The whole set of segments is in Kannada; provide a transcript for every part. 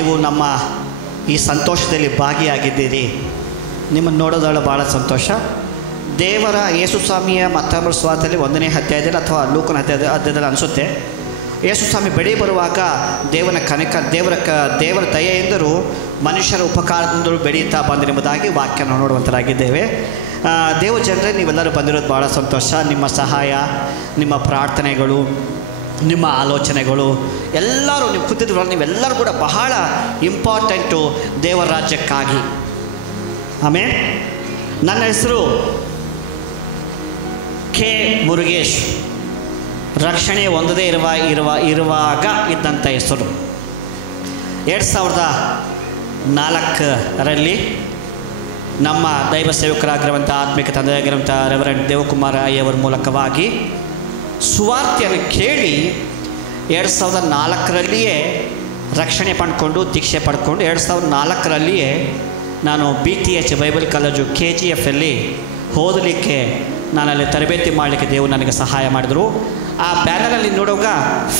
ನೀವು ನಮ್ಮ ಈ ಸಂತೋಷದಲ್ಲಿ ಭಾಗಿಯಾಗಿದ್ದೀರಿ. ನಿಮ್ಮನ್ನು ನೋಡೋದಳು ಭಾಳ ಸಂತೋಷ. ದೇವರ ಯೇಸು ಸ್ವಾಮಿಯ ಮತ್ತೊಬ್ಬರ ಸ್ವಾರ್ಥದಲ್ಲಿ 1ನೇ ಅಧ್ಯಾಯದಲ್ಲಿ ಅಥವಾ ಲೂಕನ ಅಧ್ಯಾಯದಲ್ಲಿ ಅನಿಸುತ್ತೆ, ಯೇಸು ಸ್ವಾಮಿ ಬೆಳೆ ಬರುವಾಗ ದೇವರ ದಯೆಯಿಂದಲೂ ಮನುಷ್ಯರ ಉಪಕಾರದಿಂದಲೂ ಬೆಳೀತಾ ಬಂದಿರುವುದಾಗಿ ವಾಕ್ಯ ನಾವು ನೋಡುವಂಥರಾಗಿದ್ದೇವೆ. ದೇವ ಜನರೇ, ನೀವೆಲ್ಲರೂ ಬಂದಿರೋದು ಭಾಳ ಸಂತೋಷ. ನಿಮ್ಮ ಸಹಾಯ, ನಿಮ್ಮ ಪ್ರಾರ್ಥನೆಗಳು, ನಿಮ್ಮ ಆಲೋಚನೆಗಳು ಎಲ್ಲರೂ ನೀವು ಕೂತಿದ್ರು, ನೀವೆಲ್ಲರೂ ಕೂಡ ಬಹಳ ಇಂಪಾರ್ಟೆಂಟು ದೇವರ ರಾಜ್ಯಕ್ಕಾಗಿ. ಆಮೇಲೆ ನನ್ನ ಹೆಸರು ಕೆ ಮುರುಗೇಶ್. ರಕ್ಷಣೆ ಹೊಂದದೇ ಇರುವಾಗ ಇದ್ದಂಥ ಹೆಸರು. 2004ರಲ್ಲಿ ನಮ್ಮ ದೈವ ಸೇವಕರಾಗಿರುವಂಥ ಆತ್ಮಿಕ ತಂದೆಯಾಗಿರುವಂಥ ರೆವರೆಂಡ್ ದೇವಕುಮಾರ ಅಯ್ಯವರ ಮೂಲಕವಾಗಿ ಸುವಾರ್ತೆಯನ್ನು ಕೇಳಿ 2004ರಲ್ಲಿಯೇ ರಕ್ಷಣೆ ಪಡ್ಕೊಂಡು ದೀಕ್ಷೆ ಪಡ್ಕೊಂಡು 2004ರಲ್ಲಿಯೇ ನಾನು BTH ಬೈಬಲ್ ಕಾಲೇಜು KGFಲ್ಲಿ ಓದಲಿಕ್ಕೆ ನಾನಲ್ಲಿ ತರಬೇತಿ ಮಾಡಲಿಕ್ಕೆ ದೇವರು ನನಗೆ ಸಹಾಯ ಮಾಡಿದರು. ಆ ಬ್ಯಾನರಲ್ಲಿ ನೋಡುವಾಗ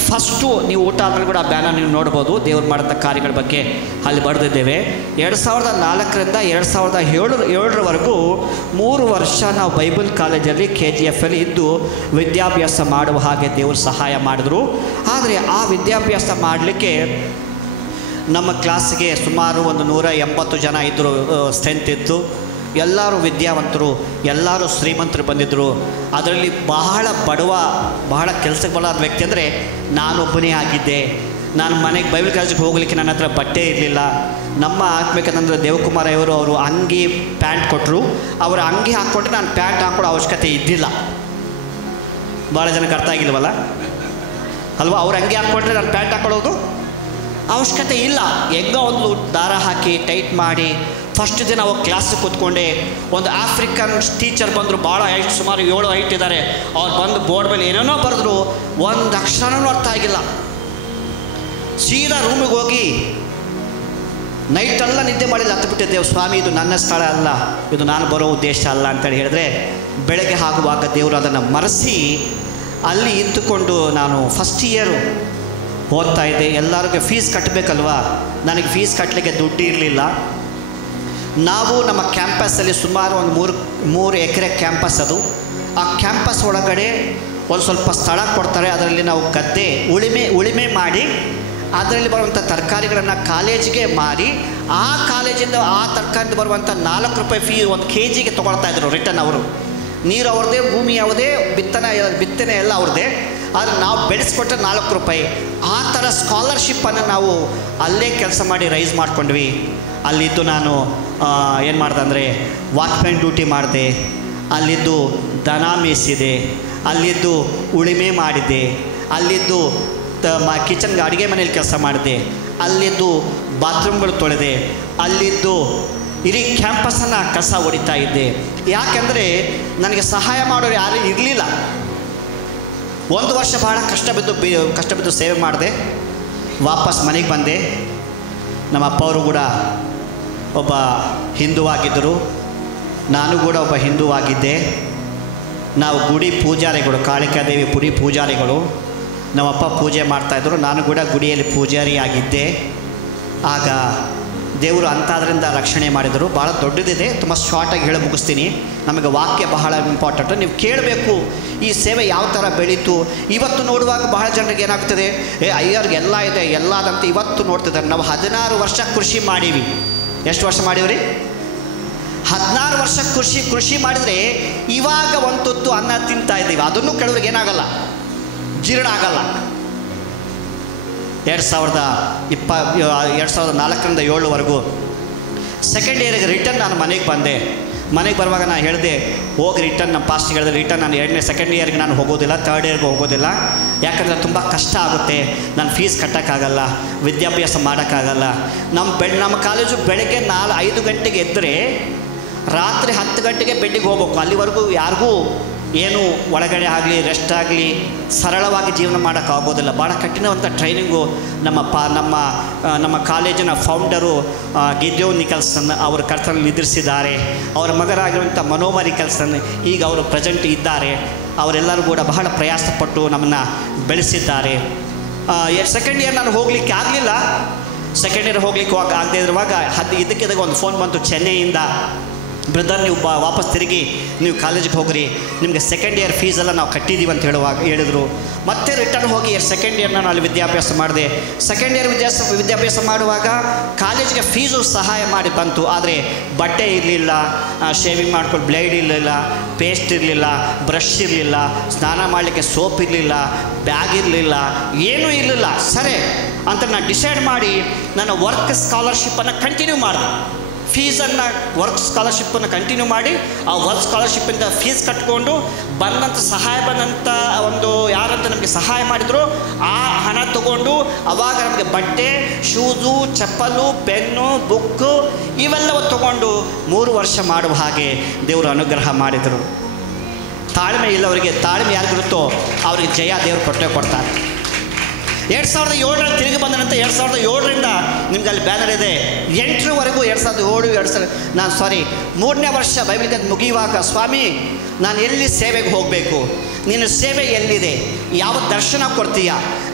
ಫಸ್ಟು ನೀವು ಊಟ ಆದಮೇಲೆ ಕೂಡ ಆ ಬ್ಯಾನರ್ ನೀವು ನೋಡ್ಬೋದು. ದೇವ್ರು ಮಾಡಿದ ಕಾರ್ಯಗಳ ಬಗ್ಗೆ ಅಲ್ಲಿ ಬರೆದಿದ್ದೇವೆ. 2004ರಿಂದ 2007ರವರೆಗೂ 3 ವರ್ಷ ನಾವು ಬೈಬಲ್ ಕಾಲೇಜಲ್ಲಿ KGFಲ್ಲಿ ಇದ್ದು ವಿದ್ಯಾಭ್ಯಾಸ ಮಾಡುವ ಹಾಗೆ ದೇವರು ಸಹಾಯ ಮಾಡಿದರು. ಆದರೆ ಆ ವಿದ್ಯಾಭ್ಯಾಸ ಮಾಡಲಿಕ್ಕೆ ನಮ್ಮ ಕ್ಲಾಸ್ಗೆ ಸುಮಾರು 180 ಜನ ಇದ್ದರು, ಸ್ಟ್ರೆಂತ್ ಇತ್ತು. ಎಲ್ಲರೂ ವಿದ್ಯಾವಂತರು, ಎಲ್ಲರೂ ಶ್ರೀಮಂತರು ಬಂದಿದ್ದರು. ಅದರಲ್ಲಿ ಬಹಳ ಕೆಲಸಕ್ಕೆ ಬರಲಾದ ವ್ಯಕ್ತಿ ಅಂದರೆ ನಾನೊಬ್ಬನೇ ಆಗಿದ್ದೆ. ನಾನು ಮನೆಗೆ ಬೈಬಲ್ ಕಾಲೇಜಿಗೆ ಹೋಗಲಿಕ್ಕೆ ನನ್ನ ಹತ್ರ ಬಟ್ಟೆ ಇರಲಿಲ್ಲ. ನಮ್ಮ ಆತ್ಮಿಕತಂದ್ರೆ ದೇವಕುಮಾರ ಅವರು ಅಂಗಿ ಪ್ಯಾಂಟ್ ಕೊಟ್ಟರು. ಅವರ ಅಂಗಿ ಹಾಕ್ಕೊಂಡ್ರೆ ನಾನು ಪ್ಯಾಂಟ್ ಹಾಕೊಳ್ಳೋ ಅವಶ್ಯಕತೆ ಇದ್ದಿಲ್ಲ. ಭಾಳ ಜನಕ್ಕೆ ಅರ್ಥ ಆಗಿಲ್ವಲ್ಲ ಅಲ್ವಾ? ಅವ್ರ ಅಂಗಿ ಹಾಕ್ಕೊಂಡ್ರೆ ನಾನು ಪ್ಯಾಂಟ್ ಹಾಕೊಳ್ಳೋದು ಅವಶ್ಯಕತೆ ಇಲ್ಲ. ಹೆಂಗೋ ಒಂದು ದಾರ ಹಾಕಿ ಟೈಟ್ ಮಾಡಿ ಫಸ್ಟ್ ದಿನ ಅವಾಗ ಕ್ಲಾಸಿಗೆ ಕೂತ್ಕೊಂಡೆ. ಒಂದು ಆಫ್ರಿಕನ್ ಟೀಚರ್ ಬಂದರು, ಭಾಳ ಹೈಟ್, ಸುಮಾರು 7 ಹೈಟ್ ಇದ್ದಾರೆ. ಅವ್ರು ಬಂದು ಬೋರ್ಡ್ ಮೇಲೆ ಏನೇನೋ ಬರೆದ್ರು, ಒಂದು ಅಕ್ಷರನೂ ಅರ್ಥ ಆಗಿಲ್ಲ. ಸೀದಾ ರೂಮಿಗೆ ಹೋಗಿ ನೈಟೆಲ್ಲ ನಿದ್ದೆ ಮಾಡಿಲ್ಲ, ಹತ್ತುಬಿಟ್ಟಿದ್ದೇವೆ. ಸ್ವಾಮಿ, ಇದು ನನ್ನ ಸ್ಥಳ ಅಲ್ಲ, ಇದು ನಾನು ಬರೋ ಉದ್ದೇಶ ಅಲ್ಲ ಅಂತೇಳಿ ಹೇಳಿದ್ರೆ, ಬೆಳಗ್ಗೆ ಆಗುವಾಗ ದೇವರು ಅದನ್ನು ಮರೆಸಿ ಅಲ್ಲಿ ಇದ್ದುಕೊಂಡು ನಾನು ಫಸ್ಟ್ ಇಯರು ಓದ್ತಾ ಇದ್ದೆ. ಎಲ್ಲರಿಗೂ ಫೀಸ್ ಕಟ್ಟಬೇಕಲ್ವ, ನನಗೆ ಫೀಸ್ ಕಟ್ಟಲಿಕ್ಕೆ ದುಡ್ಡು ಇರಲಿಲ್ಲ. ನಾವು ನಮ್ಮ ಕ್ಯಾಂಪಸ್ಸಲ್ಲಿ ಸುಮಾರು ಒಂದು 3 ಎಕರೆ ಕ್ಯಾಂಪಸ್ ಅದು. ಆ ಕ್ಯಾಂಪಸ್ ಒಳಗಡೆ ಒಂದು ಸ್ವಲ್ಪ ಸ್ಥಳ ಕೊಡ್ತಾರೆ. ಅದರಲ್ಲಿ ನಾವು ಗದ್ದೆ ಉಳಿಮೆ ಮಾಡಿ ಅದರಲ್ಲಿ ಬರುವಂಥ ತರಕಾರಿಗಳನ್ನು ಕಾಲೇಜಿಗೆ ಮಾರಿ ಆ ಕಾಲೇಜಿಂದ ಆ ತರಕಾರಿಯಿಂದ ಬರುವಂಥ 4 ರೂಪಾಯಿ ಫೀ 1 kg ತೊಗೊಳ್ತಾಯಿದ್ರು ರಿಟರ್ನ್. ಅವರು ನೀರು ಅವ್ರದ್ದೇ, ಭೂಮಿ ಯಾವುದೇ, ಬಿತ್ತನೆ ಎಲ್ಲ ಅವ್ರದ್ದೇ. ಆದರೆ ನಾವು ಬೆಳೆಸ್ಕೊಟ್ರೆ 4 ರೂಪಾಯಿ. ಆ ಥರ ಸ್ಕಾಲರ್ಶಿಪ್ಪನ್ನು ನಾವು ಅಲ್ಲೇ ಕೆಲಸ ಮಾಡಿ ರೈಸ್ ಮಾಡ್ಕೊಂಡ್ವಿ. ಅಲ್ಲಿದ್ದು ನಾನು ಏನು ಮಾಡ್ದೆ ಅಂದರೆ ವಾಚ್ಮ್ಯಾನ್ ಡ್ಯೂಟಿ ಮಾಡಿದೆ, ಅಲ್ಲಿದ್ದು ದನ ಮೇಯಿಸಿದೆ, ಅಲ್ಲಿದ್ದು ಉಳಿಮೆ ಮಾಡಿದ್ದೆ, ಅಲ್ಲಿದ್ದು ಕಿಚನ್ಗೆ ಅಡುಗೆ ಮನೇಲಿ ಕೆಲಸ ಮಾಡಿದೆ, ಅಲ್ಲಿದ್ದು ಬಾತ್ರೂಮ್ಗಳು ತೊಳೆದೆ, ಅಲ್ಲಿದ್ದು ಇಡೀ ಕ್ಯಾಂಪಸನ್ನು ಕಸ ಹೊಡಿತಾ ಇದ್ದೆ. ಯಾಕೆಂದರೆ ನನಗೆ ಸಹಾಯ ಮಾಡೋರು ಯಾರೂ ಇರಲಿಲ್ಲ. 1 ವರ್ಷ ಭಾಳ ಕಷ್ಟಬಿದ್ದು ಸೇವೆ ಮಾಡಿದೆ. ವಾಪಸ್ ಮನೆಗೆ ಬಂದೆ. ನಮ್ಮ ಅಪ್ಪ ಅವರು ಕೂಡ ಒಬ್ಬ ಹಿಂದುವಾಗಿದ್ದರು, ನಾನು ಕೂಡ ಒಬ್ಬ ಹಿಂದುವಾಗಿದ್ದೆ. ನಾವು ಗುಡಿ ಪೂಜಾರಿಗಳು, ಕಾಳಿಕಾದೇವಿ ಪುರಿ ಪೂಜಾರಿಗಳು. ನಮ್ಮಪ್ಪ ಪೂಜೆ ಮಾಡ್ತಾಯಿದ್ರು, ನಾನು ಕೂಡ ಗುಡಿಯಲ್ಲಿ ಪೂಜಾರಿ ಆಗಿದ್ದೆ. ಆಗ ದೇವರು ಅಂಥದ್ರಿಂದ ರಕ್ಷಣೆ ಮಾಡಿದರು. ಭಾಳ ದೊಡ್ಡದಿದೆ, ತುಂಬ ಶಾರ್ಟಾಗಿ ಹೇಳಿ ಮುಗಿಸ್ತೀನಿ. ನಮಗೆ ವಾಕ್ಯ ಬಹಳ ಇಂಪಾರ್ಟೆಂಟು, ನೀವು ಕೇಳಬೇಕು. ಈ ಸೇವೆ ಯಾವ ಥರ ಬೆಳೀತು ಇವತ್ತು ನೋಡುವಾಗ ಬಹಳ ಜನರಿಗೆ ಏನಾಗ್ತದೆ, ಅಯ್ಯರ್ಗೆ ಎಲ್ಲ ಇದೆ, ಎಲ್ಲದಂತ ಇವತ್ತು ನೋಡ್ತಿದ್ದಾರೆ. ನಾವು 16 ವರ್ಷ ಕೃಷಿ ಮಾಡೀವಿ. ಎಷ್ಟು ವರ್ಷ ಮಾಡೀವ್ರಿ? 16 ವರ್ಷ ಕೃಷಿ ಮಾಡಿದರೆ ಇವಾಗ ಒಂದು ತುತ್ತು ಅನ್ನ ತಿಂತಾ ಇದ್ದೀವಿ. ಅದನ್ನು ಕೆಲವ್ರಿಗೆ ಏನಾಗಲ್ಲ, ಜೀರ್ಣ ಆಗಲ್ಲ. 2004ರಿಂದ 7ವರೆಗೂ ಸೆಕೆಂಡ್ ಇಯರ್ಗೆ ರಿಟರ್ನ್ ನಾನು ಮನೆಗೆ ಬಂದೆ. ಮನೆಗೆ ಬರುವಾಗ ನಾನು ಹೇಳಿದೆ, ಹೋಗಿ ರಿಟರ್ನ್ ನಮ್ಮ ಪಾಸ್ಟಿಗೆ ಹೇಳಿದೆ, ರಿಟರ್ನ್ ನಾನು ಸೆಕೆಂಡ್ ಇಯರ್ಗೆ ನಾನು ಹೋಗೋದಿಲ್ಲ, ಥರ್ಡ್ ಇಯರ್ಗೆ ಹೋಗೋದಿಲ್ಲ. ಯಾಕಂದರೆ ತುಂಬ ಕಷ್ಟ ಆಗುತ್ತೆ, ನಾನು ಫೀಸ್ ಕಟ್ಟೋಕ್ಕಾಗಲ್ಲ, ವಿದ್ಯಾಭ್ಯಾಸ ಮಾಡೋಕ್ಕಾಗಲ್ಲ. ನಮ್ಮ ಕಾಲೇಜು ಬೆಳಗ್ಗೆ 5 ಗಂಟೆಗೆ ಎದ್ದರೆ ರಾತ್ರಿ 10 ಗಂಟೆಗೆ ಬೆಡ್ಡಿಗೆ ಹೋಗ್ಬೇಕು. ಅಲ್ಲಿವರೆಗೂ ಯಾರಿಗೂ ಏನು ಒಳಗಡೆ ಆಗಲಿ ರೆಸ್ಟ್ ಆಗಲಿ ಸರಳವಾಗಿ ಜೀವನ ಮಾಡೋಕ್ಕಾಗೋದಿಲ್ಲ. ಭಾಳ ಕಠಿಣವಂಥ ಟ್ರೈನಿಂಗು. ನಮ್ಮ ಕಾಲೇಜಿನ ಫೌಂಡರು ಗಿದ್ಯೋನ್ ನಿಕಲ್ಸನ್ ಅವರು ಕರ್ತನಲ್ಲಿ ನಿದ್ರಿಸಿದ್ದಾರೆ. ಅವರ ಮಗರಾಗಿರುವಂಥ ಮನೋಮರ್ ನಿಕಲ್ಸನ್ ಈಗ ಅವರು ಪ್ರೆಸೆಂಟ್ ಇದ್ದಾರೆ. ಅವರೆಲ್ಲರೂ ಕೂಡ ಬಹಳ ಪ್ರಯಾಸಪಟ್ಟು ನಮ್ಮನ್ನು ಬೆಳೆಸಿದ್ದಾರೆ. ಸೆಕೆಂಡ್ ಇಯರ್ ನಾನು ಹೋಗಲಿಕ್ಕೆ ಆಗಲಿಲ್ಲ. ಸೆಕೆಂಡ್ ಇಯರ್ ಹೋಗ್ಲಿಕ್ಕೆ ಆಗದೆ ಇರುವಾಗ ಇದಕ್ಕಿದಾಗ ಒಂದು ಫೋನ್ ಬಂತು ಚೆನ್ನೈಯಿಂದ, ಬ್ರದರ್ ನೀವು ವಾಪಸ್ ತಿರುಗಿ ನೀವು ಕಾಲೇಜಿಗೆ ಹೋಗ್ರಿ, ನಿಮಗೆ ಸೆಕೆಂಡ್ ಇಯರ್ ಫೀಸೆಲ್ಲ ನಾವು ಕಟ್ಟಿದ್ದೀವಿ ಅಂತ ಹೇಳಿದರು. ಮತ್ತೆ ರಿಟರ್ನ್ ಹೋಗಿ ಸೆಕೆಂಡ್ ಇಯರ್ ನಾನು ಅಲ್ಲಿ ವಿದ್ಯಾಭ್ಯಾಸ ಮಾಡಿದೆ. ಸೆಕೆಂಡ್ ಇಯರ್ ವಿದ್ಯಾಭ್ಯಾಸ ಮಾಡುವಾಗ ಕಾಲೇಜಿಗೆ ಫೀಸು ಸಹಾಯ ಮಾಡಿ ಬಂತು, ಆದರೆ ಬಟ್ಟೆ ಇರಲಿಲ್ಲ, ಶೇವಿಂಗ್ ಮಾಡ್ಕೊಂಡು ಬ್ಲೇಡ್ ಇರಲಿಲ್ಲ, ಪೇಸ್ಟ್ ಇರಲಿಲ್ಲ, ಬ್ರಷ್ ಇರಲಿಲ್ಲ, ಸ್ನಾನ ಮಾಡಲಿಕ್ಕೆ ಸೋಪ್ ಇರಲಿಲ್ಲ, ಬ್ಯಾಗ್ ಇರಲಿಲ್ಲ, ಏನೂ ಇರಲಿಲ್ಲ. ಸರಿ ಅಂತ ನಾನು ಡಿಸೈಡ್ ಮಾಡಿ ನನ್ನ ವರ್ಕ್ ಸ್ಕಾಲರ್ಶಿಪ್ಪನ್ನು ಕಂಟಿನ್ಯೂ ಮಾಡಿದೆ. ಫೀಸನ್ನು ವರ್ಕ್ ಸ್ಕಾಲರ್ಶಿಪ್ಪನ್ನು ಕಂಟಿನ್ಯೂ ಮಾಡಿ ಆ ವರ್ಕ್ ಸ್ಕಾಲರ್ಶಿಪ್ಪಿಂದ ಫೀಸ್ ಕಟ್ಕೊಂಡು ಬಂದಂಥ ಒಂದು ಯಾರಂತ ನಮಗೆ ಸಹಾಯ ಮಾಡಿದ್ರು ಆ ಹಣ ತಗೊಂಡು ಅವಾಗ ನಮಗೆ ಬಟ್ಟೆ, ಶೂಸು, ಚಪ್ಪಲು, ಪೆನ್ನು, ಬುಕ್ಕು ಇವೆಲ್ಲವೂ ತಗೊಂಡು 3 ವರ್ಷ ಮಾಡುವ ಹಾಗೆ ದೇವರು ಅನುಗ್ರಹ ಮಾಡಿದರು. ತಾಳ್ಮೆ ಇಲ್ಲವರಿಗೆ, ತಾಳ್ಮೆ ಯಾರಿಗಿರುತ್ತೋ ಅವರಿಗೆ ಜಯ ದೇವರು ಕೊಡ್ತಾರೆ. 2007ರಲ್ಲಿ ತಿರುಗಿ ಬಂದ ನಂತರ 2007ರಿಂದ ನಿಮ್ಗೆ ಅಲ್ಲಿ ಬ್ಯಾನರ್ ಇದೆ, 8ರವರೆಗೂ 2007 ನಾನು 3ನೇ ವರ್ಷ ಬೈಬಲ್ ಮುಗಿಯುವಾಗ, ಸ್ವಾಮಿ ನಾನು ಎಲ್ಲಿ ಸೇವೆಗೆ ಹೋಗಬೇಕು, ನಿನ್ನ ಸೇವೆ ಎಲ್ಲಿದೆ, ಯಾವ ದರ್ಶನ ಕೊಡ್ತೀಯ,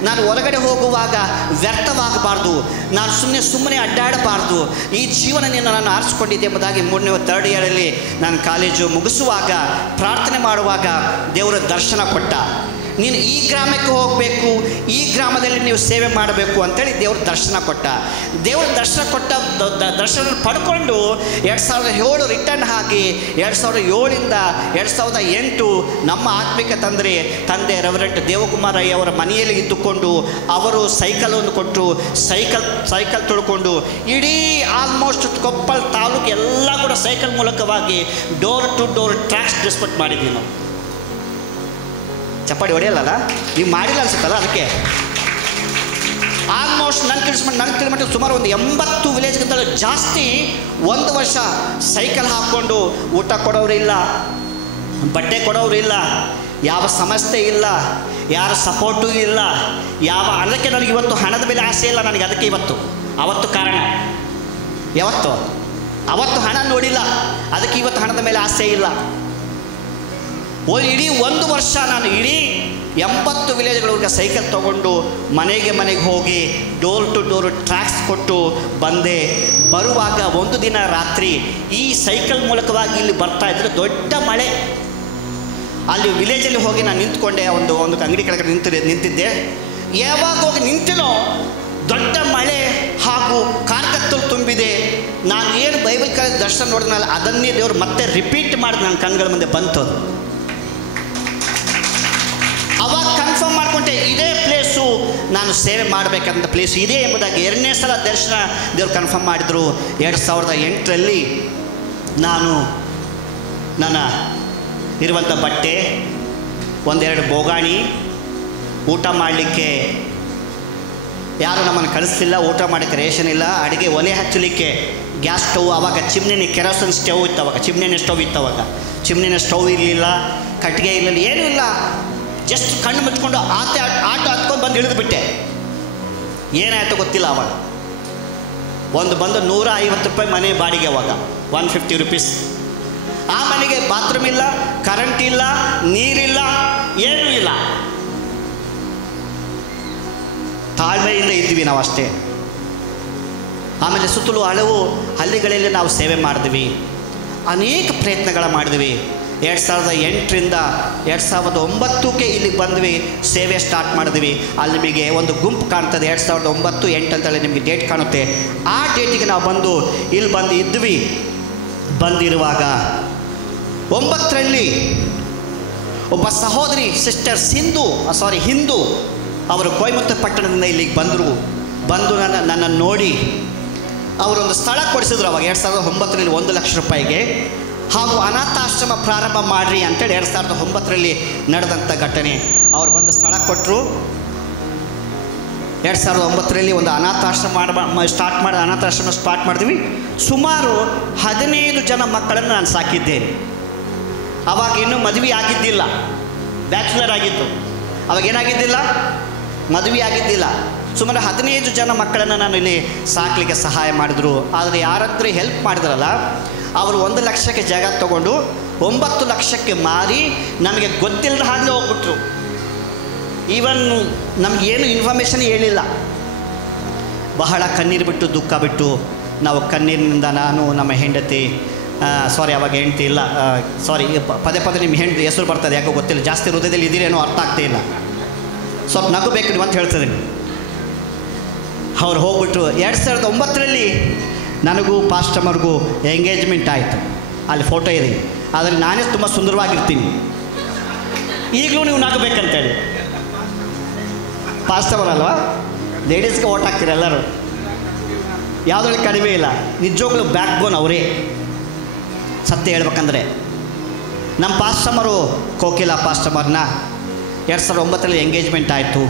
ನಾನು ಹೊರಗಡೆ ಹೋಗುವಾಗ ವ್ಯರ್ಥವಾಗಬಾರ್ದು, ನಾನು ಸುಮ್ಮನೆ ಅಡ್ಡಾಡಬಾರ್ದು, ಈ ಜೀವನ ನೀನು ನಾನು ಆರಿಸ್ಕೊಂಡಿದ್ದೆ ಎಂಬುದಾಗಿ 3rd ಇಯರಲ್ಲಿ ನಾನು ಕಾಲೇಜು ಮುಗಿಸುವಾಗ ಪ್ರಾರ್ಥನೆ ಮಾಡುವಾಗ ದೇವರ ದರ್ಶನ ಕೊಟ್ಟ. ನೀನು ಈ ಗ್ರಾಮಕ್ಕೆ ಹೋಗಬೇಕು, ಈ ಗ್ರಾಮದಲ್ಲಿ ನೀವು ಸೇವೆ ಮಾಡಬೇಕು ಅಂತೇಳಿ ದೇವ್ರ ದರ್ಶನ ಕೊಟ್ಟ. ದೇವ್ರ ದರ್ಶನ ಪಡ್ಕೊಂಡು 2007 ರಿಟರ್ನ್ ಆಗಿ 2007ರಿಂದ 2008 ನಮ್ಮ ಆತ್ಮಿಕ ತಂದೆ ರೆವರೆಂಟ್ ದೇವಕುಮಾರ್ ಅಯ್ಯ ಅವರ ಮನೆಯಲ್ಲಿ ಇದ್ದುಕೊಂಡು ಅವರು ಸೈಕಲನ್ನು ಕೊಟ್ಟು ಸೈಕಲ್ ತೊಳ್ಕೊಂಡು ಇಡೀ ಆಲ್ಮೋಸ್ಟ್ ಕೊಪ್ಪಳ ತಾಲೂಕು ಎಲ್ಲ ಕೂಡ ಸೈಕಲ್ ಮೂಲಕವಾಗಿ door to door tracts distribute ಮಾಡಿದ್ವಿ ನಾವು. ಚಪ್ಪಾಡಿ ಹೊಡೆಯಲ್ಲ, ನೀವು ಮಾಡಿಲ್ಲ ಅನ್ಸುತ್ತಲ್ಲ. ಅದಕ್ಕೆ ಆಲ್ಮೋಸ್ಟ್ ನನ್ನ ತಿಳಿಮಟ್ಟ ಸುಮಾರು ಒಂದು 80 ವಿಲೇಜ್ಗಿಂತ ಜಾಸ್ತಿ 1 ವರ್ಷ ಸೈಕಲ್ ಹಾಕ್ಕೊಂಡು ಊಟ ಕೊಡೋರು ಇಲ್ಲ, ಬಟ್ಟೆ ಕೊಡೋರು ಇಲ್ಲ, ಯಾವ ಸಮಸ್ಯೆ ಇಲ್ಲ, ಯಾರ ಸಪೋರ್ಟು ಇಲ್ಲ, ಅದಕ್ಕೆ ನನಗೆ ಇವತ್ತು ಹಣದ ಮೇಲೆ ಆಸೆ ಇಲ್ಲ ನನಗೆ. ಅದಕ್ಕೆ ಅವತ್ತು ಕಾರಣ ಅವತ್ತು ಹಣ ನೋಡಿಲ್ಲ, ಅದಕ್ಕೆ ಇವತ್ತು ಹಣದ ಮೇಲೆ ಆಸೆ ಇಲ್ಲ. ಇಡೀ 1 ವರ್ಷ ನಾನು ಇಡೀ 80 ವಿಲೇಜ್ಗಳಿಗೆ ಸೈಕಲ್ ತೊಗೊಂಡು ಮನೆಗೆ ಹೋಗಿ ಡೋರ್ ಟು ಡೋರ್ ಟ್ರ್ಯಾಕ್ಸ್ ಕೊಟ್ಟು ಬಂದೆ. ಬರುವಾಗ ಒಂದು ದಿನ ರಾತ್ರಿ ಈ ಸೈಕಲ್ ಮೂಲಕವಾಗಿ ಇಲ್ಲಿ ಬರ್ತಾ ಇದ್ರೆ ದೊಡ್ಡ ಮಳೆ. ಅಲ್ಲಿ ವಿಲೇಜಲ್ಲಿ ಹೋಗಿ ನಾನು ನಿಂತ್ಕೊಂಡೆ, ಒಂದು ಅಂಗಡಿ ಕೆಳಗಡೆ ನಿಂತಿದ್ದೆ. ಯಾವಾಗ ಹೋಗಿ ನಿಂತಿನೋ ದೊಡ್ಡ ಮಳೆ ಹಾಗೂ ಕಾರ್ಕತ್ತಲು ತುಂಬಿದೆ. ನಾನು ಏನು ಬೈಬಲ್ ಕಾಲೇಜ್ ದರ್ಶನ ನೋಡಿದ್ನಲ್ಲ ಅದನ್ನೇ ದೇವರು ಮತ್ತೆ ರಿಪೀಟ್ ಮಾಡಿ ನನ್ನ ಕಣ್ಗಳ ಮುಂದೆ ಬಂತು. ಅವಾಗ ಕನ್ಫರ್ಮ್ ಮಾಡಿಕೊಂಡೆ, ಇದೇ ಪ್ಲೇಸು ನಾನು ಸೇವೆ ಮಾಡಬೇಕಂತ ಪ್ಲೇಸು ಇದೆ ಎಂಬುದಾಗಿ 2ನೇ ಸಲ ದರ್ಶನ ದೇವರು ಕನ್ಫರ್ಮ್ ಮಾಡಿದರು. 2008ರಲ್ಲಿ ನಾನು ನನ್ನ ಇರುವಂಥ ಬಟ್ಟೆ, 1-2 ಬೋಗಾಣಿ, ಊಟ ಮಾಡಲಿಕ್ಕೆ ಯಾರು ನಮ್ಮನ್ನು ಕಳಿಸ್ತಿಲ್ಲ, ಊಟ ಮಾಡೋಕ್ಕೆ ರೇಷನ್ ಇಲ್ಲ, ಅಡುಗೆ ಒಲೆ ಹಚ್ಚಲಿಕ್ಕೆ ಗ್ಯಾಸ್ ಸ್ಟವ್, ಆವಾಗ ಚಿಮ್ನಿನ ಕೆರೋಸಿನ್ ಸ್ಟವ್ ಇತ್ತು, ಅವಾಗ ಚಿಮ್ನಿನ ಸ್ಟವ್ ಇತ್ತು, ಅವಾಗ ಚಿಮ್ನಿನ ಸ್ಟವ್ ಇರಲಿಲ್ಲ, ಕಟ್ಟಿಗೆ ಇರಲಿಲ್ಲ, ಏನೂ ಇಲ್ಲ. ಜಸ್ಟ್ ಕಣ್ಣು ಮುಚ್ಕೊಂಡು ಆಟೋ ಹತ್ಕೊಂಡು ಬಂದು ಇಳಿದುಬಿಟ್ಟೆ. ಏನಾಯಿತು ಗೊತ್ತಿಲ್ಲ. ಅವಾಗ ಬಂದು 150 ರೂಪಾಯಿ ಮನೆ ಬಾಡಿಗೆ, ಅವಾಗ 150 ರೂಪೀಸ್. ಆ ಮನೆಗೆ ಬಾತ್ರೂಮ್ ಇಲ್ಲ, ಕರೆಂಟ್ ಇಲ್ಲ, ನೀರಿಲ್ಲ, ಏನೂ ಇಲ್ಲ. ತಾಳ್ಮೆಯಿಂದ ಇದ್ವಿ ನಾವು ಅಷ್ಟೇ. ಆಮೇಲೆ ಸುತ್ತಲೂ ಹಲವು ಹಳ್ಳಿಗಳಲ್ಲಿ ನಾವು ಸೇವೆ ಮಾಡಿದ್ವಿ, ಅನೇಕ ಪ್ರಯತ್ನಗಳ ಮಾಡಿದ್ವಿ. 2008ರಿಂದ 2009ಕ್ಕೆ ಇಲ್ಲಿಗೆ ಬಂದ್ವಿ, ಸೇವೆ ಸ್ಟಾರ್ಟ್ ಮಾಡಿದ್ವಿ. ಅಲ್ಲಿ ನಿಮಗೆ ಒಂದು ಗುಂಪು ಕಾಣ್ತದೆ, 2009-8 ಅಂತೇಳಿ ನಿಮಗೆ ಡೇಟ್ ಕಾಣುತ್ತೆ. ಆ ಡೇಟಿಗೆ ನಾವು ಇಲ್ಲಿ ಬಂದು ಇದ್ವಿ. ಬಂದಿರುವಾಗ 9ರಲ್ಲಿ ಒಬ್ಬ ಸಹೋದರಿ ಸಿಸ್ಟರ್ ಹಿಂದೂ ಅವರು ಕೊಯಮತ್ತೂರು ಪಟ್ಟಣದಿಂದ ಇಲ್ಲಿಗೆ ಬಂದು ನನ್ನನ್ನು ನೋಡಿ ಅವರೊಂದು ಸ್ಥಳ ಕೊಡಿಸಿದ್ರು. ಅವಾಗ 2009ರಲ್ಲಿ 1 ಲಕ್ಷ ರೂಪಾಯಿಗೆ ಹಾಗೂ ಅನಾಥಾಶ್ರಮ ಪ್ರಾರಂಭ ಮಾಡಿರಿ ಅಂತೇಳಿ 2009ರಲ್ಲಿ ನಡೆದಂಥ ಘಟನೆ. ಅವ್ರು ಬಂದು ಸ್ಥಳ ಕೊಟ್ಟರು. 2009ರಲ್ಲಿ ಒಂದು ಅನಾಥಾಶ್ರಮ ಅನಾಥಾಶ್ರಮ ಸ್ಟಾರ್ಟ್ ಮಾಡಿದ್ವಿ. ಸುಮಾರು 15 ಜನ ಮಕ್ಕಳನ್ನು ನಾನು ಸಾಕಿದ್ದೇನೆ. ಅವಾಗ ಇನ್ನೂ ಮದುವೆ ಆಗಿದ್ದಿಲ್ಲ, ಬ್ಯಾಚುಲರ್ ಆಗಿತ್ತು. ಅವಾಗೇನಾಗಿದ್ದಿಲ್ಲ, ಮದುವೆ ಆಗಿದ್ದಿಲ್ಲ. ಸುಮಾರು 15 ಜನ ಮಕ್ಕಳನ್ನು ನಾನು ಇಲ್ಲಿ ಸಾಕಲಿಕ್ಕೆ ಸಹಾಯ ಮಾಡಿದ್ರು. ಆದರೆ ಯಾರಾದರೂ ಹೆಲ್ಪ್ ಮಾಡಿದ್ರಲ್ಲ ಅವರು 1 ಲಕ್ಷಕ್ಕೆ ಜಾಗ ತೊಗೊಂಡು 9 ಲಕ್ಷಕ್ಕೆ ಮಾರಿ ನಮಗೆ ಗೊತ್ತಿಲ್ಲದ ಹಾಗೆ ಹೋಗ್ಬಿಟ್ರು. ಈವನ್ ನಮಗೇನು ಇನ್ಫಾರ್ಮೇಷನ್ ಹೇಳಿಲ್ಲ. ಬಹಳ ಕಣ್ಣೀರು ಬಿಟ್ಟು ದುಃಖ ಬಿಟ್ಟು ನಾವು ಕಣ್ಣೀರಿನಿಂದ ನಾನು ನಮ್ಮ ಹೆಂಡತಿ ಸಾರಿ ಅವಾಗ ಹೆಂಡತಿ ಇಲ್ಲ ಸಾರಿ ಪದೇ ಪದೇ ನಿಮ್ಮ ಹೆಂಡತಿ ಹೆಸರು ಬರ್ತದೆ ಯಾಕೋ ಗೊತ್ತಿಲ್ಲ, ಜಾಸ್ತಿ ಹೃದಯದಲ್ಲಿ ಇದ್ದೀರೇನೋ ಅರ್ಥ ಆಗ್ತಿಲ್ಲ, ಸ್ವಲ್ಪ ನಗು ಬೇಕು ನೀವು ಅಂತ ಹೇಳ್ತಿದ್ದೀನಿ. ಅವ್ರು ಹೋಗ್ಬಿಟ್ರು. 2009ರಲ್ಲಿ ನನಗೂ ಪಾಸ್ಟಮರ್ಗೂ ಎಂಗೇಜ್ಮೆಂಟ್ ಆಯಿತು. ಅಲ್ಲಿ ಫೋಟೋ ಇದೆ, ಆದರೆ ನಾನೇ ತುಂಬ ಸುಂದರವಾಗಿರ್ತೀನಿ. ಈಗಲೂ ನೀವು ನಗಬೇಕಂತೇಳಿ. ಪಾಸ್ಟಮರ್ ಅಲ್ವಾ, ಲೇಡೀಸ್ಗೆ ಓಟ್ ಹಾಕ್ತೀರ ಎಲ್ಲರೂ, ಯಾವುದ್ರಲ್ಲಿ ಕಡಿಮೆ ಇಲ್ಲ. ನಿಜವಾಗ್ಲೂ ಬ್ಯಾಕ್ ಬೋನ್ ಅವರೇ. ಸತ್ಯ ಹೇಳ್ಬೇಕಂದ್ರೆ ನಮ್ಮ ಪಾಸ್ಟಮರು ಕೋಕಿಲ ಪಾಸ್ಟಮರ್ನ 2009ರಲ್ಲಿ ಎಂಗೇಜ್ಮೆಂಟ್ ಆಯಿತು.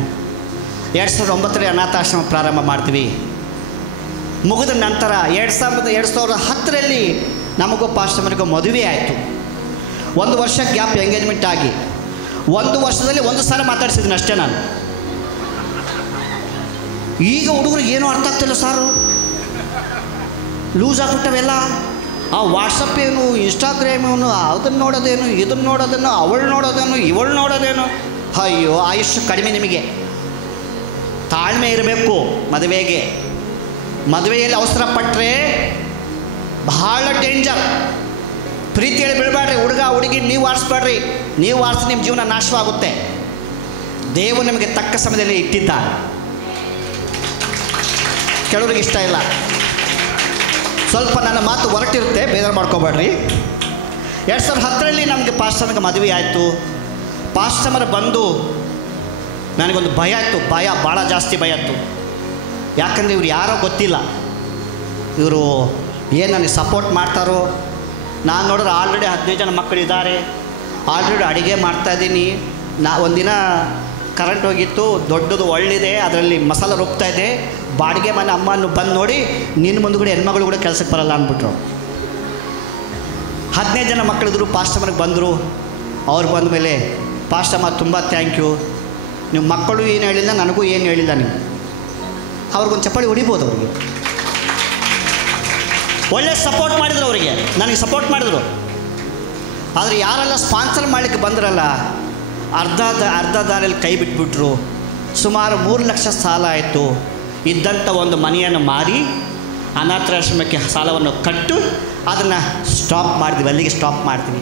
2009ರಲ್ಲಿ ಅನಾಥಾಶ್ರಮ ಪ್ರಾರಂಭ ಮಾಡ್ತೀವಿ. ಮುಗಿದ ನಂತರ 2010ರಲ್ಲಿ ನಮಗೂ ಪಾಸ್ಟಮರಿಗೂ ಮದುವೆ ಆಯಿತು. 1 ವರ್ಷ ಗ್ಯಾಪ್ ಎಂಗೇಜ್ಮೆಂಟ್ ಆಗಿ 1 ವರ್ಷದಲ್ಲಿ 1 ಸಲ ಮಾತಾಡ್ಸಿದ್ದೀನಿ ಅಷ್ಟೇ ನಾನು. ಈಗ ಹುಡುಗರಿಗೆ ಏನೂ ಅರ್ಥ ಆಗ್ತಿಲ್ಲ ಸಾರು, ಲೂಸ್ ಆಗಿಬಿಟ್ಟವೆಲ್ಲ. ಆ ವಾಟ್ಸಪ್ ಏನು, ಇನ್ಸ್ಟಾಗ್ರಾಮ್ ಏನು, ಅದನ್ನು ನೋಡೋದೇನು, ಇದನ್ನು ನೋಡೋದೇನು, ಅವಳು ನೋಡೋದೇನು, ಇವಳು ನೋಡೋದೇನು. ಅಯ್ಯೋ, ಆಯುಷ್ಯ ಕಡಿಮೆ ನಿಮಗೆ. ತಾಳ್ಮೆ ಇರಬೇಕು ಮದುವೆಗೆ. ಮದುವೆಯಲ್ಲಿ ಅವಸರ ಪಟ್ಟರೆ ಬಹಳ ಡೇಂಜರ್. ಪ್ರೀತಿಯಲ್ಲಿ ಬೀಳಬೇಡ್ರಿ. ಹುಡುಗ ಹುಡುಗಿ ನೀವು ಆರಿಸ್ಬೇಡ್ರಿ. ನೀವು ಆರಿಸಿ ನಿಮ್ಮ ಜೀವನ ನಾಶವಾಗುತ್ತೆ. ದೇವರು ನಿಮಗೆ ತಕ್ಕ ಸಮಯದಲ್ಲಿ ಇಟ್ಟಿದ್ದಾರೆ. ಕೆಲವ್ರಿಗೆ ಇಷ್ಟ ಇಲ್ಲ, ಸ್ವಲ್ಪ ನನ್ನ ಮಾತು ಹೊರಟಿರುತ್ತೆ, ಬೇಜಾರು ಮಾಡ್ಕೋಬೇಡ್ರಿ. 2010ರಲ್ಲಿ ನಮಗೆ ಪಾಸ್ಟಮರ್ಗೆ ಮದುವೆ ಆಯಿತು. ಪಾಸ್ಟಮರ್ ಬಂದು ನನಗೊಂದು ಭಯ ಆಯಿತು, ಭಯ ಭಾಳ ಜಾಸ್ತಿ ಭಯ ಆಯಿತು. ಯಾಕಂದರೆ ಇವ್ರು ಯಾರೋ ಗೊತ್ತಿಲ್ಲ, ಇವರು ಏನು ನನಗೆ ಸಪೋರ್ಟ್ ಮಾಡ್ತಾರೋ. ನಾನು ನೋಡಿದ್ರೆ ಆಲ್ರೆಡಿ 15 ಜನ ಮಕ್ಕಳಿದ್ದಾರೆ, ಆಲ್ರೆಡಿ ಅಡುಗೆ ಮಾಡ್ತಾಯಿದ್ದೀನಿ. ಒಂದಿನ ಕರೆಂಟ್ ಹೋಗಿತ್ತು, ದೊಡ್ಡದು ಒಳ್ಳಿದೆ, ಅದರಲ್ಲಿ ಮಸಾಲ ರುಬ್ತಾಯಿದ್ದೆ. ಬಾಡಿಗೆ ಮನೆ ಅಮ್ಮನ್ನು ಬಂದು ನೋಡಿ, ನಿನ್ನ ಮುಂದುಗಡೆ ಹೆಣ್ಮಗಳು ಕೂಡ ಕೆಲಸಕ್ಕೆ ಬರಲ್ಲ ಅಂದ್ಬಿಟ್ರು. 15 ಜನ ಮಕ್ಕಳಿದ್ರು. ಪಾಸ್ಟಮರ್ಗೆ ಬಂದರು. ಅವ್ರು ಬಂದ ಮೇಲೆ, ಪಾಸ್ಟಮರ್ ತುಂಬ ಥ್ಯಾಂಕ್ ಯು, ನೀವು ಮಕ್ಕಳು ಏನು ಹೇಳಿಲ್ಲ, ನನಗೂ ಏನು ಹೇಳಿಲ್ಲ ನೀವು. ಅವ್ರಿಗೊಂದು ಚಪ್ಪಾಳಿ ಹೊಡಿಬೋದು. ಅವ್ರಿಗೆ ಒಳ್ಳೆ ಸಪೋರ್ಟ್ ಮಾಡಿದ್ರು, ಅವರಿಗೆ ನನಗೆ ಸಪೋರ್ಟ್ ಮಾಡಿದ್ರು. ಆದರೆ ಯಾರೆಲ್ಲ ಸ್ಪಾನ್ಸರ್ ಮಾಡಲಿಕ್ಕೆ ಬಂದ್ರಲ್ಲ, ಅರ್ಧ ದಾರಿಯಲ್ಲಿ ಕೈ ಬಿಟ್ಬಿಟ್ರು. ಸುಮಾರು 3 ಲಕ್ಷ ಸಾಲ ಆಯಿತು. ಇದ್ದಂಥ ಒಂದು ಮನೆಯನ್ನು ಮಾರಿ ಅನಾಥಾಶ್ರಮಕ್ಕೆ ಸಾಲವನ್ನು ಕಟ್ಟು ಅದನ್ನು ಸ್ಟಾಪ್ ಮಾಡಿದ್ವಿ. ಅಲ್ಲಿಗೆ ಸ್ಟಾಪ್ ಮಾಡ್ತೀವಿ.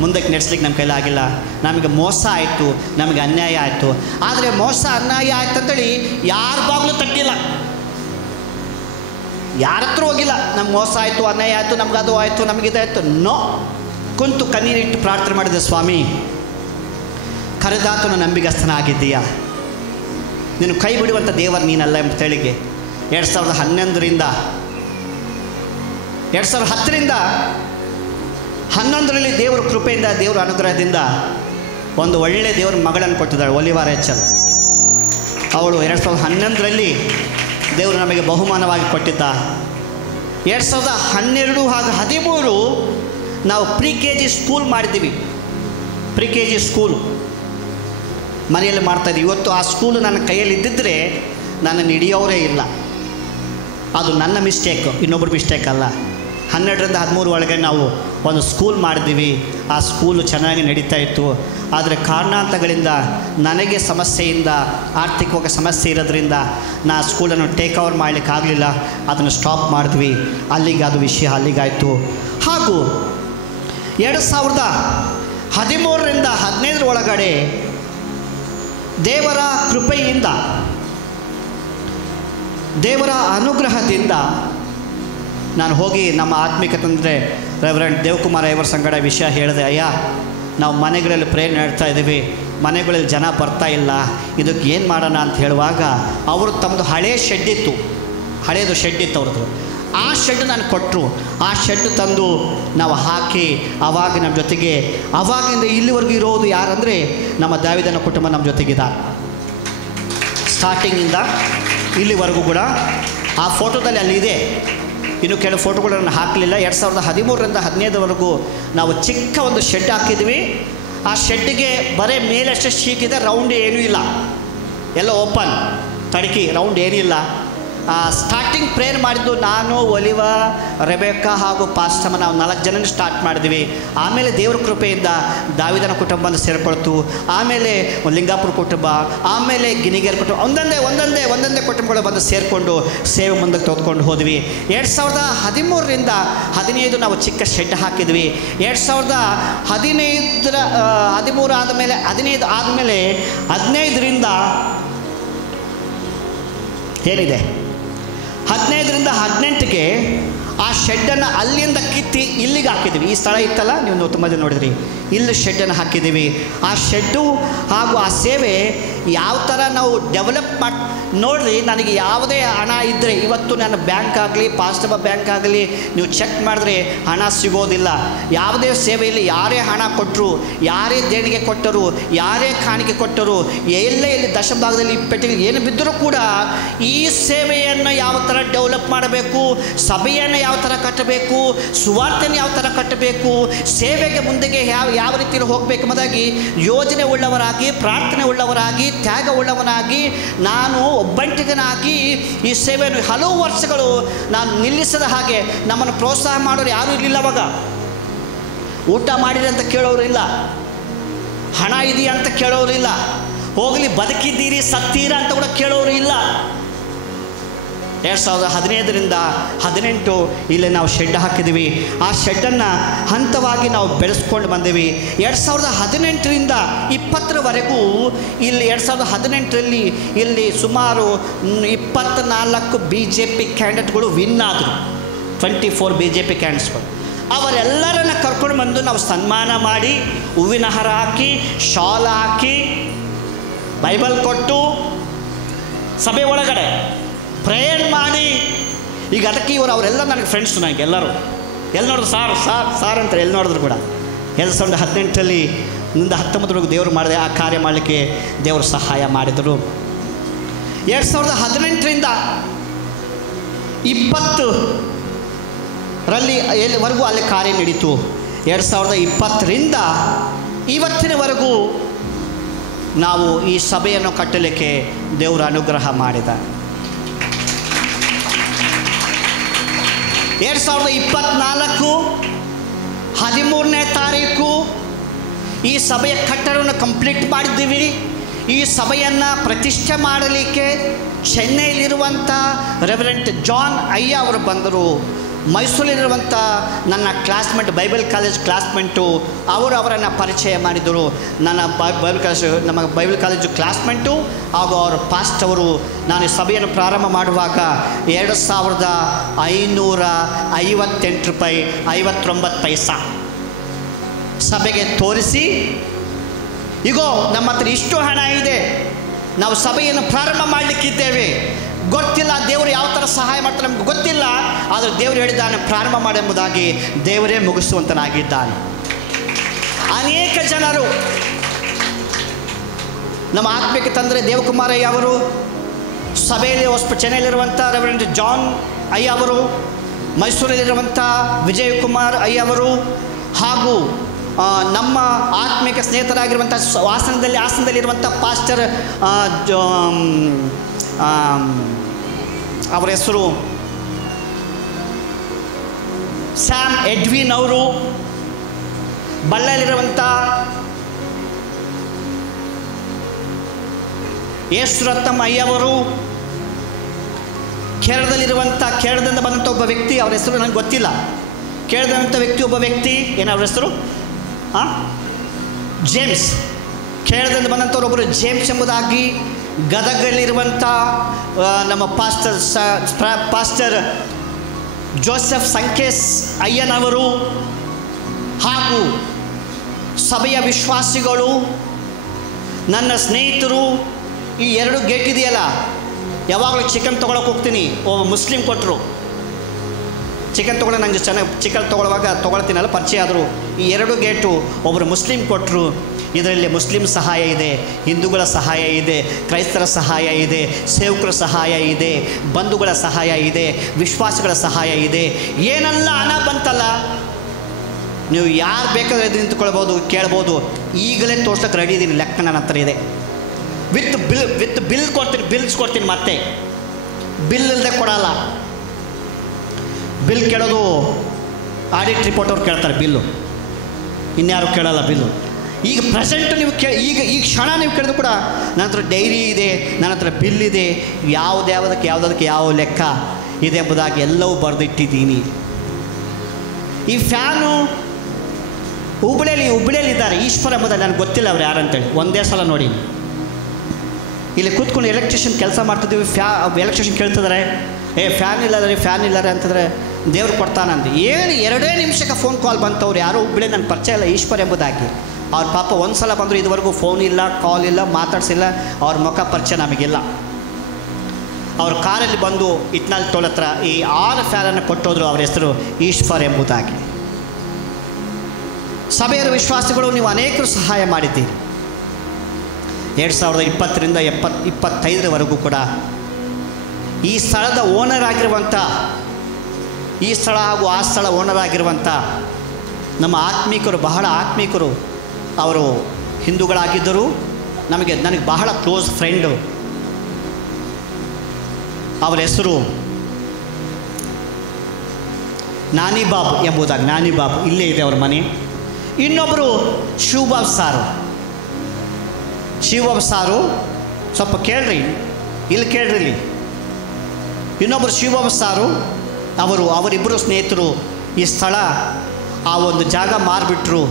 ಮುಂದಕ್ಕೆ ನಡೆಸ್ಲಿಕ್ಕೆ ನಮ್ಮ ಕೈಲಿ ಆಗಿಲ್ಲ. ನಮಗೆ ಮೋಸ ಆಯಿತು, ನಮಗೆ ಅನ್ಯಾಯ ಆಯಿತು. ಆದರೆ ಮೋಸ ಅನ್ಯಾಯ ಆಯ್ತು ಅಂತೇಳಿ ಯಾರ ಬಾಗಿಲು ತಟ್ಟಿಲ್ಲ, ಯಾರ ಹತ್ರ ಹೋಗಿಲ್ಲ. ನಮ್ಗೆ ಮೋಸ ಆಯಿತು, ಅನ್ಯಾಯ ಆಯಿತು, ನಮ್ಗೆ ಅದು ಆಯಿತು, ನಮಗಿದಾಯಿತು, ನೋ. ಕುಂತು ಕಣ್ಣೀರಿಟ್ಟು ಪ್ರಾರ್ಥನೆ ಮಾಡಿದೆ, ಸ್ವಾಮಿ ಕರೆದಾತನ ನಂಬಿಗಸ್ತನಾಗಿದ್ದೀಯಾ, ನೀನು ಕೈ ಬಿಡುವಂಥ ದೇವರು ನೀನಲ್ಲ ಎಂಬ ತಿಳಿಗೆ 2011ರಿಂದ 2011ರಲ್ಲಿ ದೇವರ ಕೃಪೆಯಿಂದ, ದೇವರ ಅನುಗ್ರಹದಿಂದ ಒಂದು ಒಳ್ಳೆಯ ದೇವರ ಮಗಳನ್ನು ಕೊಟ್ಟಿದ್ದಾಳೆ, ಒಲಿವಾರ್ ಎಚಲ್. ಅವಳು 2011ರಲ್ಲಿ ದೇವರು ನಮಗೆ ಬಹುಮಾನವಾಗಿ ಕೊಟ್ಟಿದ್ದ. 2012 ಹಾಗೂ 2013 ನಾವು ಪ್ರಿ-KG ಸ್ಕೂಲ್ ಮಾಡಿದ್ದೀವಿ. ಪ್ರಿ-KG ಸ್ಕೂಲು ಮನೆಯಲ್ಲಿ ಮಾಡ್ತಾಯಿದ್ವಿ. ಇವತ್ತು ಆ ಸ್ಕೂಲು ನನ್ನ ಕೈಯಲ್ಲಿ ಇದ್ದಿದ್ದರೆ ನನ್ನನ್ನು ಹಿಡಿಯೋರೇ ಇಲ್ಲ. ಅದು ನನ್ನ ಮಿಸ್ಟೇಕು, ಇನ್ನೊಬ್ಬರ ಮಿಸ್ಟೇಕ್ ಅಲ್ಲ. 12ರಿಂದ 13 ಒಳಗೆ ನಾವು ಒಂದು ಸ್ಕೂಲ್ ಮಾಡಿದ್ದೀವಿ. ಆ ಸ್ಕೂಲು ಚೆನ್ನಾಗಿ ನಡೀತಾ ಇತ್ತು. ಆದರೆ ಕಾರಣಾಂತರಗಳಿಂದ ನನಗೆ ಸಮಸ್ಯೆಯಿಂದ, ಆರ್ಥಿಕವಾಗಿ ಸಮಸ್ಯೆ ಇರೋದ್ರಿಂದ ನಾ ಸ್ಕೂಲನ್ನು ಟೇಕ್ ಓವರ್ ಮಾಡಲಿಕ್ಕಾಗಲಿಲ್ಲ. ಅದನ್ನು ಸ್ಟಾಪ್ ಮಾಡಿದ್ವಿ. ಅಲ್ಲಿಗೆ ಅದು ವಿಷಯ ಅಲ್ಲಿಗಾಯಿತು. ಹಾಗೂ 2013ರಿಂದ 15 ಒಳಗಡೆ ದೇವರ ಕೃಪೆಯಿಂದ, ದೇವರ ಅನುಗ್ರಹದಿಂದ ನಾನು ಹೋಗಿ ನಮ್ಮ ಆತ್ಮಿಕ ತಂದರೆ ರೆವರೆಂಡ್ ದೇವಕುಮಾರ್ ಐವರ್ ಸಂಗಡ ವಿಷಯ ಹೇಳಿದೆ. ಅಯ್ಯ, ನಾವು ಮನೆಗಳಲ್ಲಿ ಪ್ರೇರಣೆ ನೀಡ್ತಾ ಇದ್ದೀವಿ, ಮನೆಗಳಲ್ಲಿ ಜನ ಬರ್ತಾ ಇಲ್ಲ, ಇದಕ್ಕೆ ಏನು ಮಾಡೋಣ ಅಂತ ಹೇಳುವಾಗ ಅವರು ತಮ್ಮದು ಹಳೆಯ ಶೆಡ್ ಇತ್ತು, ಹಳೆಯದು ಶೆಡ್ ಇತ್ತು ಅವ್ರದ್ದು. ಆ ಶೆಡ್ ನಾನು ಕೊಟ್ಟರು. ಆ ಶೆಡ್ ತಂದು ನಾವು ಹಾಕಿ ಆವಾಗ ನಮ್ಮ ಜೊತೆಗೆ ಆವಾಗಿಂದ ಇಲ್ಲಿವರೆಗೂ ಇರೋದು ಯಾರಂದರೆ ನಮ್ಮ ದಾವಿದನ ಕುಟುಂಬ ನಮ್ಮ ಜೊತೆಗಿದ್ದಾರೆ. ಸ್ಟಾರ್ಟಿಂಗಿಂದ ಇಲ್ಲಿವರೆಗೂ ಕೂಡ ಆ ಫೋಟೋದಲ್ಲಿ ಅಲ್ಲಿದೆ. ಇನ್ನು ಕೆಲವು ಫೋಟೋಗಳನ್ನು ಹಾಕಲಿಲ್ಲ. 2013ರಿಂದ 15ವರೆಗೂ ನಾವು ಚಿಕ್ಕ ಒಂದು ಶೆಡ್ ಹಾಕಿದ್ವಿ. ಆ ಶೆಡ್ಡಿಗೆ ಬರೀ ಮೇಲಷ್ಟೇ ಶೀಟ್ ಇದೆ, ರೌಂಡ್ ಏನೂ ಇಲ್ಲ, ಎಲ್ಲ ಓಪನ್ ತಡಕಿ, ರೌಂಡ್ ಏನಿಲ್ಲ. ಸ್ಟಾರ್ಟಿಂಗ್ ಪ್ರೇಯರ್ ಮಾಡಿದ್ದು ನಾನು, ಒಲಿವ, ರೆಬೆಕ್ಕಾ ಹಾಗೂ ಪಾಸ್ಟಮ್ಮ, ನಾವು 4 ಜನ ಸ್ಟಾರ್ಟ್ ಮಾಡಿದ್ವಿ. ಆಮೇಲೆ ದೇವ್ರ ಕೃಪೆಯಿಂದ ದಾವಿದನ ಕುಟುಂಬ ಸೇರಿಕೊಳ್ತು. ಆಮೇಲೆ ಲಿಂಗಾಪುರ ಕುಟುಂಬ, ಆಮೇಲೆ ಗಿಣಿಗೇರ್ ಕುಟುಂಬ, ಒಂದೊಂದೇ ಕುಟುಂಬಗಳು ಬಂದು ಸೇರಿಕೊಂಡು ಸೇವೆ ಮುಂದಕ್ಕೆ ತೆಗೆದುಕೊಂಡು ಹೋದ್ವಿ. 2013ರಿಂದ 15 ನಾವು ಚಿಕ್ಕ ಶೆಡ್ ಹಾಕಿದ್ವಿ. 2013 ಆದಮೇಲೆ 15 ಆದಮೇಲೆ 15ರಿಂದ ಏನಿದೆ 15ರಿಂದ 18ಗೆ ಆ ಶೆಡ್ಡನ್ನು ಅಲ್ಲಿಂದ ಕಿತ್ತಿ ಇಲ್ಲಿಗೆ ಹಾಕಿದ್ವಿ. ಈ ಸ್ಥಳ ಇತ್ತಲ್ಲ, ನೀವು ತುಂಬ ಜನ ನೋಡಿದ್ರಿ, ಇಲ್ಲಿ ಶೆಡ್ಡನ್ನು ಹಾಕಿದ್ದೀವಿ. ಆ ಶೆಡ್ಡು ಹಾಗೂ ಆ ಸೇವೆ ಯಾವ ಥರ ನಾವು ಡೆವಲಪ್ ನೋಡ್ರಿ. ನನಗೆ ಯಾವುದೇ ಹಣ ಇದ್ದರೆ ಇವತ್ತು ನನ್ನ ಬ್ಯಾಂಕ್ ಆಗಲಿ, ಪಾಸ್ಟಮ್ಮ ಬ್ಯಾಂಕ್ ಆಗಲಿ ನೀವು ಚೆಕ್ ಮಾಡಿದ್ರೆ ಹಣ ಸಿಗೋದಿಲ್ಲ. ಯಾವುದೇ ಸೇವೆಯಲ್ಲಿ ಯಾರೇ ಹಣ ಕೊಟ್ಟರು, ಯಾರೇ ದೇಣಿಗೆ ಕೊಟ್ಟರು, ಯಾರೇ ಕಾಣಿಕೆ ಕೊಟ್ಟರು, ಎಲ್ಲೇ ದಶಭಾಗದಲ್ಲಿ ಪೆಟ್ಟಿಗೆ ಏನು ಬಿದ್ದರೂ ಕೂಡ ಈ ಸೇವೆಯನ್ನು ಯಾವ ಥರ ಡೆವಲಪ್ ಮಾಡಬೇಕು, ಸಭೆಯನ್ನು ಯಾವ ಥರ ಕಟ್ಟಬೇಕು, ಸುವಾರ್ತೆಯನ್ನು ಯಾವ ಥರ ಕಟ್ಟಬೇಕು, ಸೇವೆಗೆ ಮುಂದೆಗೆ ಯಾವ ರೀತಿಯಲ್ಲಿ ಹೋಗಬೇಕು ಎಂಬುದಾಗಿ ಯೋಜನೆ ಉಳ್ಳವರಾಗಿ, ಪ್ರಾರ್ಥನೆ ಉಳ್ಳವರಾಗಿ, ತ್ಯಾಗ ಉಳ್ಳವನಾಗಿ, ನಾನು ಒಬ್ಬಂಟಿಗನಾಗಿ ಈ ಸೇವೆಯನ್ನು ಹಲವು ವರ್ಷಗಳು ನಾನು ನಿಲ್ಲಿಸದ ಹಾಗೆ ನಮ್ಮನ್ನು ಪ್ರೋತ್ಸಾಹ ಮಾಡೋರು ಯಾರೂ ಇರಲಿಲ್ಲ. ಅವಾಗ ಊಟ ಮಾಡಿರಿ ಅಂತ ಕೇಳೋರು ಇಲ್ಲ, ಹಣ ಇದೆಯಾ ಅಂತ ಕೇಳೋರು ಇಲ್ಲ, ಹೋಗಲಿ ಬದುಕಿದ್ದೀರಿ ಸತ್ತೀರಾ ಅಂತ ಕೂಡ ಕೇಳೋರು ಇಲ್ಲ. 2015ರಿಂದ 18 ಇಲ್ಲಿ ನಾವು ಶೆಡ್ ಹಾಕಿದ್ದೀವಿ. ಆ ಶೆಡ್ಡನ್ನು ಹಂತವಾಗಿ ನಾವು ಬೆಳೆಸ್ಕೊಂಡು ಬಂದೀವಿ. 2018ರಿಂದ 20ವರೆಗೂ ಇಲ್ಲಿ 2018ರಲ್ಲಿ ಇಲ್ಲಿ ಸುಮಾರು 24 BJP ಕ್ಯಾಂಡಿಡೇಟ್ಗಳು ವಿನ್ ಆದರು. 24 BJP ಕ್ಯಾಂಡಿಡೇಟ್ಸ್ಗಳು. ಅವರೆಲ್ಲರನ್ನ ಕರ್ಕೊಂಡು ಬಂದು ನಾವು ಸನ್ಮಾನ ಮಾಡಿ, ಹೂವಿನ ಹಾರ ಹಾಕಿ, ಶಾಲ್ ಹಾಕಿ, ಬೈಬಲ್ ಕೊಟ್ಟು ಸಭೆ ಒಳಗಡೆ ಪ್ರೇಯರ್ ಮಾಡಿ. ಈಗ ಅದಕ್ಕೆ ಅವರೆಲ್ಲ ನನಗೆ ಫ್ರೆಂಡ್ಸು. ನನಗೆ ಎಲ್ಲರೂ ಎಲ್ಲಿ ನೋಡಿದ್ರು ಸಾರ್ ಅಂತಾರೆ, ಎಲ್ಲಿ ನೋಡಿದ್ರು ಕೂಡ. 2018ರಲ್ಲಿ 19ವರೆಗೂ ದೇವರು ಮಾಡಿದೆ ಆ ಕಾರ್ಯ ಮಾಡಲಿಕ್ಕೆ ದೇವರು ಸಹಾಯ ಮಾಡಿದರು. 2018ರಿಂದ 20ರಲ್ಲಿ ಎಲ್ಲಿವರೆಗೂ ಅಲ್ಲಿ ಕಾರ್ಯ ನಡೀತು. 2020ರಿಂದ ಇವತ್ತಿನವರೆಗೂ ನಾವು ಈ ಸಭೆಯನ್ನು ಕಟ್ಟಲಿಕ್ಕೆ ದೇವರು ಅನುಗ್ರಹ ಮಾಡಿದ. 2024 13ನೇ ತಾರೀಕು ಈ ಸಭೆಯ ಕಟ್ಟಡವನ್ನು ಕಂಪ್ಲೀಟ್ ಮಾಡಿದ್ದೀವಿ. ಈ ಸಭೆಯನ್ನು ಪ್ರತಿಷ್ಠೆ ಮಾಡಲಿಕ್ಕೆ ಚೆನ್ನೈಲಿರುವಂಥ ರೆವರೆಂಟ್ ಜಾನ್ ಅಯ್ಯ ಅವರು ಬಂದರು. ಮೈಸೂರಿನಲ್ಲಿರುವಂಥ ನನ್ನ ಕ್ಲಾಸ್ಮೇಟ್, ಬೈಬಲ್ ಕಾಲೇಜ್ ಕ್ಲಾಸ್ಮೇಟು, ಅವರನ್ನು ಪರಿಚಯ ಮಾಡಿದರು. ನನ್ನ ನಮ್ಮ ಬೈಬಲ್ ಕಾಲೇಜು ಕ್ಲಾಸ್ಮೇಟು ಹಾಗೂ ಅವರ ಪಾಸ್ಟ್ ಅವರು. ನಾನು ಈ ಸಭೆಯನ್ನು ಪ್ರಾರಂಭ ಮಾಡುವಾಗ 2558 ರೂಪಾಯಿ 59 ಪೈಸಾ ಸಭೆಗೆ ತೋರಿಸಿ, ಈಗೋ ನಮ್ಮ ಹತ್ರ ಇಷ್ಟು ಹಣ ಇದೆ, ನಾವು ಸಭೆಯನ್ನು ಪ್ರಾರಂಭ ಮಾಡಲಿಕ್ಕಿದ್ದೇವೆ, ಗೊತ್ತಿಲ್ಲ ದೇವರು ಯಾವ ಥರ ಸಹಾಯ ಮಾಡ್ತಾರೆ ನಮ್ಗೆ ಗೊತ್ತಿಲ್ಲ, ಆದರೆ ದೇವರು ಹೇಳಿದ್ದಾನೆ ಪ್ರಾರಂಭ ಮಾಡೆಂಬುದಾಗಿ ದೇವರೇ ಮುಗಿಸುವಂತನಾಗಿದ್ದಾನೆ. ಅನೇಕ ಜನರು ನಮ್ಮ ಆತ್ಮೀಕ ತಂದರೆ ದೇವಕುಮಾರಯ್ಯ ಅವರು, ಸಭೆಯಲ್ಲಿ ಚೆನ್ನೈಲಿರುವಂಥ ರೆವರೆಂಟ್ ಜಾನ್ ಅಯ್ಯ ಅವರು, ಮೈಸೂರಲ್ಲಿರುವಂಥ ವಿಜಯಕುಮಾರ್ ಅಯ್ಯ ಅವರು, ಹಾಗೂ ನಮ್ಮ ಆತ್ಮಿಕ ಸ್ನೇಹಿತರಾಗಿರುವಂಥ ಹಾಸನದಲ್ಲಿರುವಂಥ ಪಾಸ್ಟರ್ ಅವರ ಹೆಸರು ಸ್ಯಾಮ್ ಎಡ್ವಿನ್ ಅವರು, ಬಳ್ಳಾರಿಯಲ್ಲಿರುವಂಥ ಯೇಸುರತ್ನಮ್ಮ ಅಯ್ಯವರು, ಕೇರಳದಿಂದ ಬಂದಂಥ ಒಬ್ಬ ವ್ಯಕ್ತಿ, ಅವರ ಹೆಸರು ನನಗೆ ಗೊತ್ತಿಲ್ಲ. ಕೇರಳದಂಥ ವ್ಯಕ್ತಿ ಒಬ್ಬ ವ್ಯಕ್ತಿ, ಏನವ್ರ ಹೆಸರು ಜೇಮ್ಸ್. ಕೇರಳದಿಂದ ಬಂದಂಥವ್ರು ಒಬ್ಬರು ಜೇಮ್ಸ್ ಎಂಬುದಾಗಿ. ಗದಗಲ್ಲಿರುವಂಥ ನಮ್ಮ ಪಾಸ್ಟರ್ ಜೋಸೆಫ್ ಸಂಕೇಶ್ ಅಯ್ಯನವರು, ಹಾಗೂ ಸಭೆಯ ವಿಶ್ವಾಸಿಗಳು, ನನ್ನ ಸ್ನೇಹಿತರು. ಈ 2 ಗೇಟ್ ಇದೆಯಲ್ಲ, ಯಾವಾಗಲೂ ಚಿಕನ್ ತೊಗೊಳಕ್ಕೆ ಹೋಗ್ತೀನಿ, ಒಬ್ಬ ಮುಸ್ಲಿಂ ಕೊಟ್ಟರು ಚಿಕನ್ ತೊಗೊಳ್ಳೋ, ನನಗೆ ಚೆನ್ನಾಗಿ ಚಿಕನ್ ತೊಗೊಳ್ಳುವಾಗ ತೊಗೊಳ್ತೀನಲ್ಲ, ಪರಿಚಯ ಆದರು. ಈ 2 ಗೇಟು ಒಬ್ಬರು ಮುಸ್ಲಿಂ ಕೊಟ್ಟರು. ಇದರಲ್ಲಿ ಮುಸ್ಲಿಂ ಸಹಾಯ ಇದೆ, ಹಿಂದೂಗಳ ಸಹಾಯ ಇದೆ, ಕ್ರೈಸ್ತರ ಸಹಾಯ ಇದೆ, ಸೇವಕರ ಸಹಾಯ ಇದೆ, ಬಂಧುಗಳ ಸಹಾಯ ಇದೆ, ವಿಶ್ವಾಸಗಳ ಸಹಾಯ ಇದೆ. ಏನೆಲ್ಲ ಹಣ ಬಂತಲ್ಲ, ನೀವು ಯಾರು ಬೇಕಾದರೆ ಎದ್ದು ನಿಂತ್ಕೊಳ್ಬೋದು, ಕೇಳ್ಬೋದು. ಈಗಲೇ ತೋರ್ಸೋಕ್ಕೆ ರೆಡಿ ಇದ್ದೀನಿ, ಲೆಕ್ಕ ನನ್ನ ಹತ್ರ ಇದೆ. ವಿತ್ ಬಿಲ್ಸ್ ಕೊಡ್ತೀನಿ ಮತ್ತೆ. ಬಿಲ್ ಇಲ್ಲದೆ ಕೊಡಲ್ಲ. ಬಿಲ್ ಕೇಳೋದು ಆಡಿಟ್ ರಿಪೋರ್ಟ್ ಅವ್ರು ಕೇಳ್ತಾರೆ ಬಿಲ್ಲು, ಇನ್ಯಾರು ಕೇಳಲ್ಲ ಬಿಲ್ಲು. ಈಗ ಪ್ರೆಸೆಂಟ್ ನೀವು ಈ ಕ್ಷಣ ನೀವು ಕೇಳಿದ್ರು ಕೂಡ ನನ್ನ ಹತ್ರ ಡೈರಿ ಇದೆ, ನನ್ನ ಹತ್ರ ಬಿಲ್ ಇದೆ, ಯಾವುದಕ್ಕೆ ಯಾವ ಲೆಕ್ಕ ಇದೆ ಎಂಬುದಾಗಿ ಎಲ್ಲವೂ ಬರೆದಿಟ್ಟಿದ್ದೀನಿ. ಈ ಫ್ಯಾನು ಹುಬ್ಬಳ್ಳಿಯಲ್ಲಿದ್ದಾರೆ, ಈಶ್ವರ ಎಂಬುದಾಗಿ ನನಗೆ ಗೊತ್ತಿಲ್ಲ ಅವ್ರು ಯಾರಂತೇಳಿ, ಒಂದೇ ಸಲ ನೋಡಿ. ಇಲ್ಲಿ ಕೂತ್ಕೊಂಡು ಎಲೆಕ್ಟ್ರಿಷಿಯನ್ ಕೆಲಸ ಮಾಡ್ತಿದ್ದೀವಿ, ಎಲೆಕ್ಟ್ರಿಷಿಯನ್ ಕೇಳ್ತಿದ್ದಾರೆ, ಫ್ಯಾನ್ ಇಲ್ಲರೆ ಅಂತಂದರೆ ದೇವ್ರು ಕೊಡ್ತಾನಂದು. 2 ನಿಮಿಷಕ್ಕೆ ಫೋನ್ ಕಾಲ್ ಬಂತವ್ರು, ಯಾರೋ ಹುಬ್ಬಳ್ಳಿ ನನ್ನ ಪರಿಚಯ ಇಲ್ಲ, ಈಶ್ವರ ಎಂಬುದಾಗಿ. ಅವ್ರ ಪಾಪ ಒಂದು ಸಲ ಬಂದರು, ಇದುವರೆಗೂ ಫೋನ್ ಇಲ್ಲ, ಕಾಲ್ ಇಲ್ಲ, ಮಾತಾಡ್ಸಿಲ್ಲ, ಅವ್ರ ಮುಖ ಪರಿಚಯ ನಮಗಿಲ್ಲ. ಅವ್ರ ಕಾರಲ್ಲಿ ಬಂದು ಇಟ್ನಾಲ್ ಟೋಲ್ ಹತ್ರ ಈ 6 ಫ್ಯಾನನ್ನು ಕೊಟ್ಟೋದ್ರು, ಅವ್ರ ಹೆಸರು ಈಶ್ವರ್ ಎಂಬುದಾಗಿ. ಸಭೆಯರ ವಿಶ್ವಾಸಿಗಳು, ನೀವು ಅನೇಕರು ಸಹಾಯ ಮಾಡಿದ್ದೀರಿ. 2020ರಿಂದ 25ರವರೆಗೂ ಕೂಡ ಈ ಸ್ಥಳದ ಓನರ್ ಆಗಿರುವಂಥ, ಈ ಸ್ಥಳ ಹಾಗೂ ಆ ಸ್ಥಳ ಓನರ್ ಆಗಿರುವಂಥ ನಮ್ಮ ಆತ್ಮೀಕರು, ಬಹಳ ಆತ್ಮೀಕರು, ಅವರು ಹಿಂದೂಗಳಾಗಿದ್ದರು. ನನಗೆ ಬಹಳ ಕ್ಲೋಸ್ ಫ್ರೆಂಡು. ಅವರ ಹೆಸರು ನಾನಿ ಬಾಬು ಎಂಬುದಾಗಿ. ನಾನಿ ಬಾಬು ಇಲ್ಲೇ ಇದೆ ಅವ್ರ ಮನೆ. ಇನ್ನೊಬ್ಬರು ಶಿವಬಾಬು ಸಾರು, ಸ್ವಲ್ಪ ಕೇಳ್ರಿ, ಇಲ್ಲಿ ಕೇಳ್ರಿ ಇಲ್ಲಿ. ಇನ್ನೊಬ್ಬರು ಶಿವಬಾಬು ಸಾರು, ಅವರಿಬ್ಬರು ಸ್ನೇಹಿತರು ಈ ಸ್ಥಳ, ಆ ಒಂದು ಜಾಗ ಮಾರಿಬಿಟ್ರು.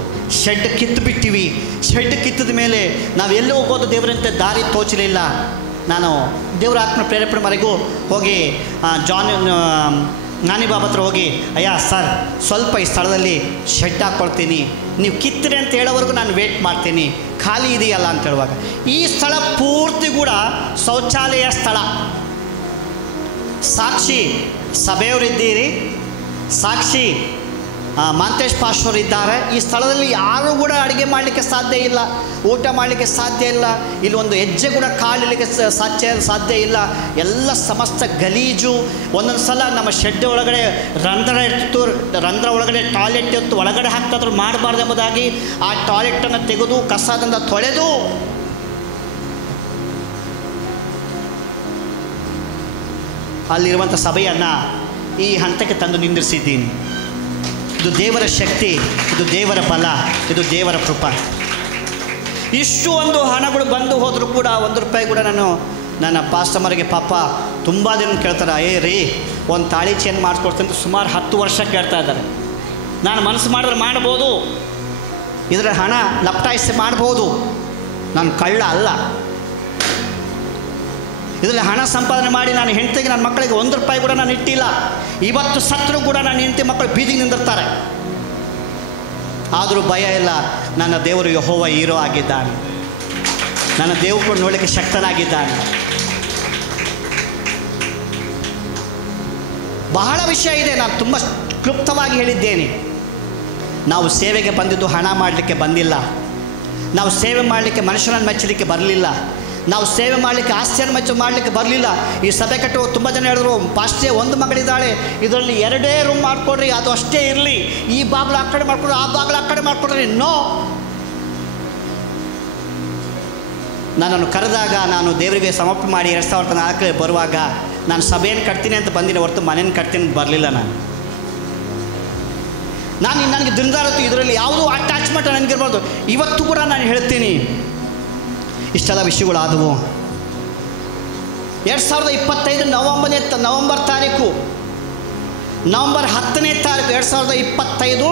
ಶೆಡ್ ಕಿತ್ತುಬಿಟ್ಟಿವಿ. ಶೆಡ್ ಕಿತ್ತಿದ ಮೇಲೆ ನಾವೆಲ್ಲೂ ಹೋಗೋದು ದೇವರಂತೆ ದಾರಿ ತೋಚಲಿಲ್ಲ. ನಾನು ದೇವರ ಆತ್ಮ ಪ್ರೇರೇಪಣೆ ಮರೆಗೂ ಹೋಗಿ ನಾನಿ ಬಾಬಾ ಹತ್ರ ಹೋಗಿ, ಅಯ್ಯ ಸರ್, ಸ್ವಲ್ಪ ಈ ಸ್ಥಳದಲ್ಲಿ ಶೆಡ್ ಹಾಕ್ಕೊಳ್ತೀನಿ, ನೀವು ಕಿತ್ತರೆ ಅಂತ ಹೇಳೋವರೆಗೂ ನಾನು ವೇಟ್ ಮಾಡ್ತೀನಿ, ಖಾಲಿ ಇದೆಯಲ್ಲ ಅಂತ ಹೇಳುವಾಗ. ಈ ಸ್ಥಳ ಪೂರ್ತಿ ಕೂಡ ಶೌಚಾಲಯ ಸ್ಥಳ. ಸಾಕ್ಷಿ ಸಭೆಯವರಿದ್ದೀರಿ, ಸಾಕ್ಷಿ ಮಾಂತೇಶ್ ಪಾಸ್ಟರ್ ಇದ್ದಾರೆ. ಈ ಸ್ಥಳದಲ್ಲಿ ಯಾರೂ ಕೂಡ ಅಡುಗೆ ಮಾಡಲಿಕ್ಕೆ ಸಾಧ್ಯ ಇಲ್ಲ, ಊಟ ಮಾಡಲಿಕ್ಕೆ ಸಾಧ್ಯ ಇಲ್ಲ, ಇಲ್ಲಿ ಒಂದು ಹೆಜ್ಜೆ ಕೂಡ ಕಾಣಲಿಕ್ಕೆ ಸಾಧ್ಯ ಇಲ್ಲ. ಎಲ್ಲ ಸಮಸ್ತ ಗಲೀಜು. ಒಂದೊಂದು ಸಲ ನಮ್ಮ ಶೆಡ್ ಒಳಗಡೆ ರಂಧ್ರ ಇರ್ತಿತ್ತು, ರಂಧ್ರ ಒಳಗಡೆ ಟಾಯ್ಲೆಟ್ ಇತ್ತು, ಒಳಗಡೆ ಹಾಕ್ತಾದ್ರು ಮಾಡಬಾರ್ದು ಎಂಬುದಾಗಿ ಆ ಟಾಯ್ಲೆಟನ್ನು ತೆಗೆದು ಕಸದಿಂದ ತೊಳೆದು ಅಲ್ಲಿರುವಂಥ ಸಭೆಯನ್ನು ಈ ಹಂತಕ್ಕೆ ತಂದು ನಿಂದಿರಿಸಿದ್ದೀನಿ. ಇದು ದೇವರ ಶಕ್ತಿ, ಇದು ದೇವರ ಬಲ, ಇದು ದೇವರ ಕೃಪಾ. ಇಷ್ಟು ಒಂದು ಹಣಗಳು ಬಂದು ಹೋದರೂ ಕೂಡ 1 ರೂಪಾಯಿ ಕೂಡ ನನ್ನ ಪಾಸ್ಟಮರಿಗೆ ಪಾಪ ತುಂಬ ಜನ ಕೇಳ್ತಾರೆ, ರೀ ಒಂದು ತಾಳಿ ಚೇಂಜ್ ಮಾಡಿಸ್ಕೊಡ್ತೀನಿ ಅಂತ ಸುಮಾರು 10 ವರ್ಷ ಕೇಳ್ತಾ ಇದ್ದಾರೆ. ನಾನು ಮನಸ್ಸು ಮಾಡಿದ್ರೆ ಮಾಡ್ಬೋದು, ಇದರ ಹಣ ಲಪ್ಟಾಯಿಸಿ ಮಾಡ್ಬೋದು, ನಾನು ಕಳ್ಳ ಅಲ್ಲ. ಇದರಲ್ಲಿ ಹಣ ಸಂಪಾದನೆ ಮಾಡಿ ನಾನು ಹೆಂಡತಿಗೆ, ನನ್ನ ಮಕ್ಕಳಿಗೆ 1 ರೂಪಾಯಿ ಕೂಡ ನಾನು ಇಟ್ಟಿಲ್ಲ. ಇವತ್ತು ಸತ್ರು ಕೂಡ ನನ್ನ ಹೆಂಡತಿ ಮಕ್ಕಳು ಬೀದಿಗೆ ನಿಂದಿರ್ತಾರೆ. ಆದರೂ ಭಯ ಇಲ್ಲ, ನನ್ನ ದೇವರು ಯೆಹೋವ ಹೀರೋ ಆಗಿದ್ದಾನೆ, ನನ್ನ ದೇವರು ನೋಡಲಿಕ್ಕೆ ಶಕ್ತನಾಗಿದ್ದಾನೆ. ಬಹಳ ವಿಷಯ ಇದೆ, ನಾನು ತುಂಬ ಕ್ಲುಪ್ತವಾಗಿ ಹೇಳಿದ್ದೇನೆ. ನಾವು ಸೇವೆಗೆ ಬಂದಿದ್ದು ಹಣ ಮಾಡಲಿಕ್ಕೆ ಬಂದಿಲ್ಲ, ನಾವು ಸೇವೆ ಮಾಡಲಿಕ್ಕೆ ಮನುಷ್ಯರನ್ನು ಮೆಚ್ಚಲಿಕ್ಕೆ ಬರಲಿಲ್ಲ, ನಾವು ಸೇವೆ ಮಾಡಲಿಕ್ಕೆ ಆಸ್ತಿಯನ್ನು ಮಾಡಲಿಕ್ಕೆ ಬರಲಿಲ್ಲ. ಈ ಸಭೆ ಕಟ್ಟುವ ತುಂಬ ಜನ ಹೇಳಿದ್ರು, ಪಾಸ್ಟೇ 1 ಮಗಳಿದ್ದಾಳೆ, ಇದರಲ್ಲಿ 2 ರೂಮ್ ಮಾಡಿಕೊಡ್ರಿ, ಅದು ಅಷ್ಟೇ ಇರಲಿ, ಈ ಬಾಗಿಲು ಆ ಕಡೆ ಮಾಡಿಕೊಡ್ರಿ, ಆ ಬಾಗಿಲು ಆ ಕಡೆ ಮಾಡಿಕೊಡ್ರಿ. ನೋ, ನನ್ನನ್ನು ಕರೆದಾಗ ನಾನು ದೇವರಿಗೆ ಸಮರ್ಪಣೆ ಮಾಡಿ 2004 ಬರುವಾಗ ನಾನು ಸಭೆಯನ್ನು ಕಟ್ತೀನಿ ಅಂತ ಬಂದಿನಿ, ಹೊರತು ಮನೆಯನ್ನು ಕಟ್ತೀನಿ ಅಂತ ಬರಲಿಲ್ಲ. ನನಗೆ ದಿನದಾರತ್ತು ಇದರಲ್ಲಿ ಯಾವುದೂ ಅಟ್ಯಾಚ್ಮೆಂಟ್ ನನಗಿರ್ಬಾರ್ದು. ಇವತ್ತು ಕೂಡ ನಾನು ಹೇಳ್ತೀನಿ, ಇಷ್ಟೆಲ್ಲ ವಿಷಯಗಳಾದವು. 2025 ನವಂಬರ್ 10ನೇ ತಾರೀಕು 2025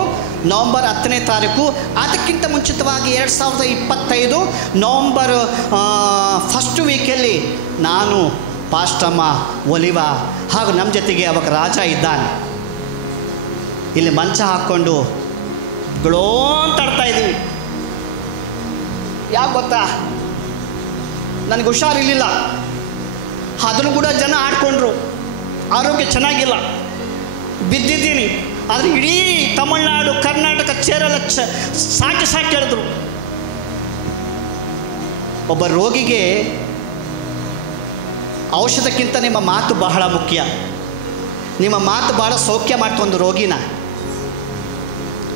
ನವಂಬರ್ 10ನೇ ತಾರೀಕು. ಅದಕ್ಕಿಂತ ಮುಂಚಿತವಾಗಿ 2025 ನವಂಬರ್ ಫಸ್ಟ್ ವೀಕಲ್ಲಿ ನಾನು, ಪಾಸ್ಟಮ್ಮ, ಒಲಿವ ಹಾಗೂ ನಮ್ಮ ಜೊತೆಗೆ ಅವಾಗ ರಾಜ ಇದ್ದಾನೆ, ಇಲ್ಲಿ ಮಂಚ ಹಾಕ್ಕೊಂಡು ಗ್ಲೋ ಅಂತ ಆಡ್ತಾ ಇದ್ದೀವಿ. ಯಾಕೆ ಗೊತ್ತಾ, ನನಗೆ ಹುಷಾರಿರಲಿಲ್ಲ, ಅದನ್ನು ಕೂಡ ಜನ ಆಡ್ಕೊಂಡ್ರು, ಆರೋಗ್ಯ ಚೆನ್ನಾಗಿಲ್ಲ, ಬಿದ್ದಿದ್ದೀನಿ. ಆದರೆ ಇಡೀ ತಮಿಳ್ನಾಡು, ಕರ್ನಾಟಕ, ಕೇರಳ ಸಾಕಿ ಹೇಳಿದ್ರು. ಒಬ್ಬ ರೋಗಿಗೆ ಔಷಧಕ್ಕಿಂತ ನಿಮ್ಮ ಮಾತು ಬಹಳ ಮುಖ್ಯ. ನಿಮ್ಮ ಮಾತು ಬಹಳ ಸೌಖ್ಯ ಮಾಡ್ತು ಒಂದು ರೋಗಿನ.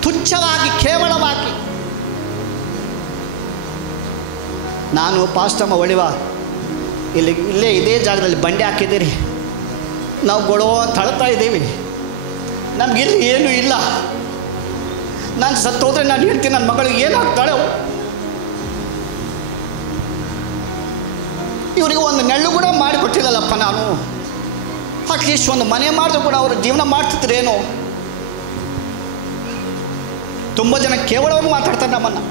ತುಚ್ಛವಾಗಿ, ಕೇವಲವಾಗಿ ನಾನು ಪಾಸ್ಟಮ್ಮ ಒಳಿವ ಇಲ್ಲೇ ಇದೇ ಜಾಗದಲ್ಲಿ ಬಂಡೆ ಹಾಕಿದ್ದೀರಿ, ನಾವು ಗೊಳೋ ಅಂತ ಅಳ್ತಾ ಇದ್ದೀವಿ. ನಮಗಿಲ್ಲಿ ಏನೂ ಇಲ್ಲ. ನಾನು ಸತ್ತೋದ್ರೆ ನಾನು ಹೇಳ್ತೀನಿ ನನ್ನ ಮಗಳಿಗೆ ಏನಾಗ್ತಾಳೆ. ಇವರಿಗೆ ಒಂದು ನೆಳ್ಳು ಕೂಡ ಮಾಡಿಕೊಟ್ಟಿಲ್ಲಲ್ಲಪ್ಪ ನಾನು. ಅಟ್ಲೀಸ್ಟ್ ಒಂದು ಮನೆ ಮಾಡಿದ್ರು ಕೂಡ ಅವರು ಜೀವನ ಮಾಡ್ತಿದ್ರೇನೋ. ತುಂಬ ಜನ ಕೇವಲವಾಗಿ ಮಾತಾಡ್ತಾರೆ ನಮ್ಮನ್ನು.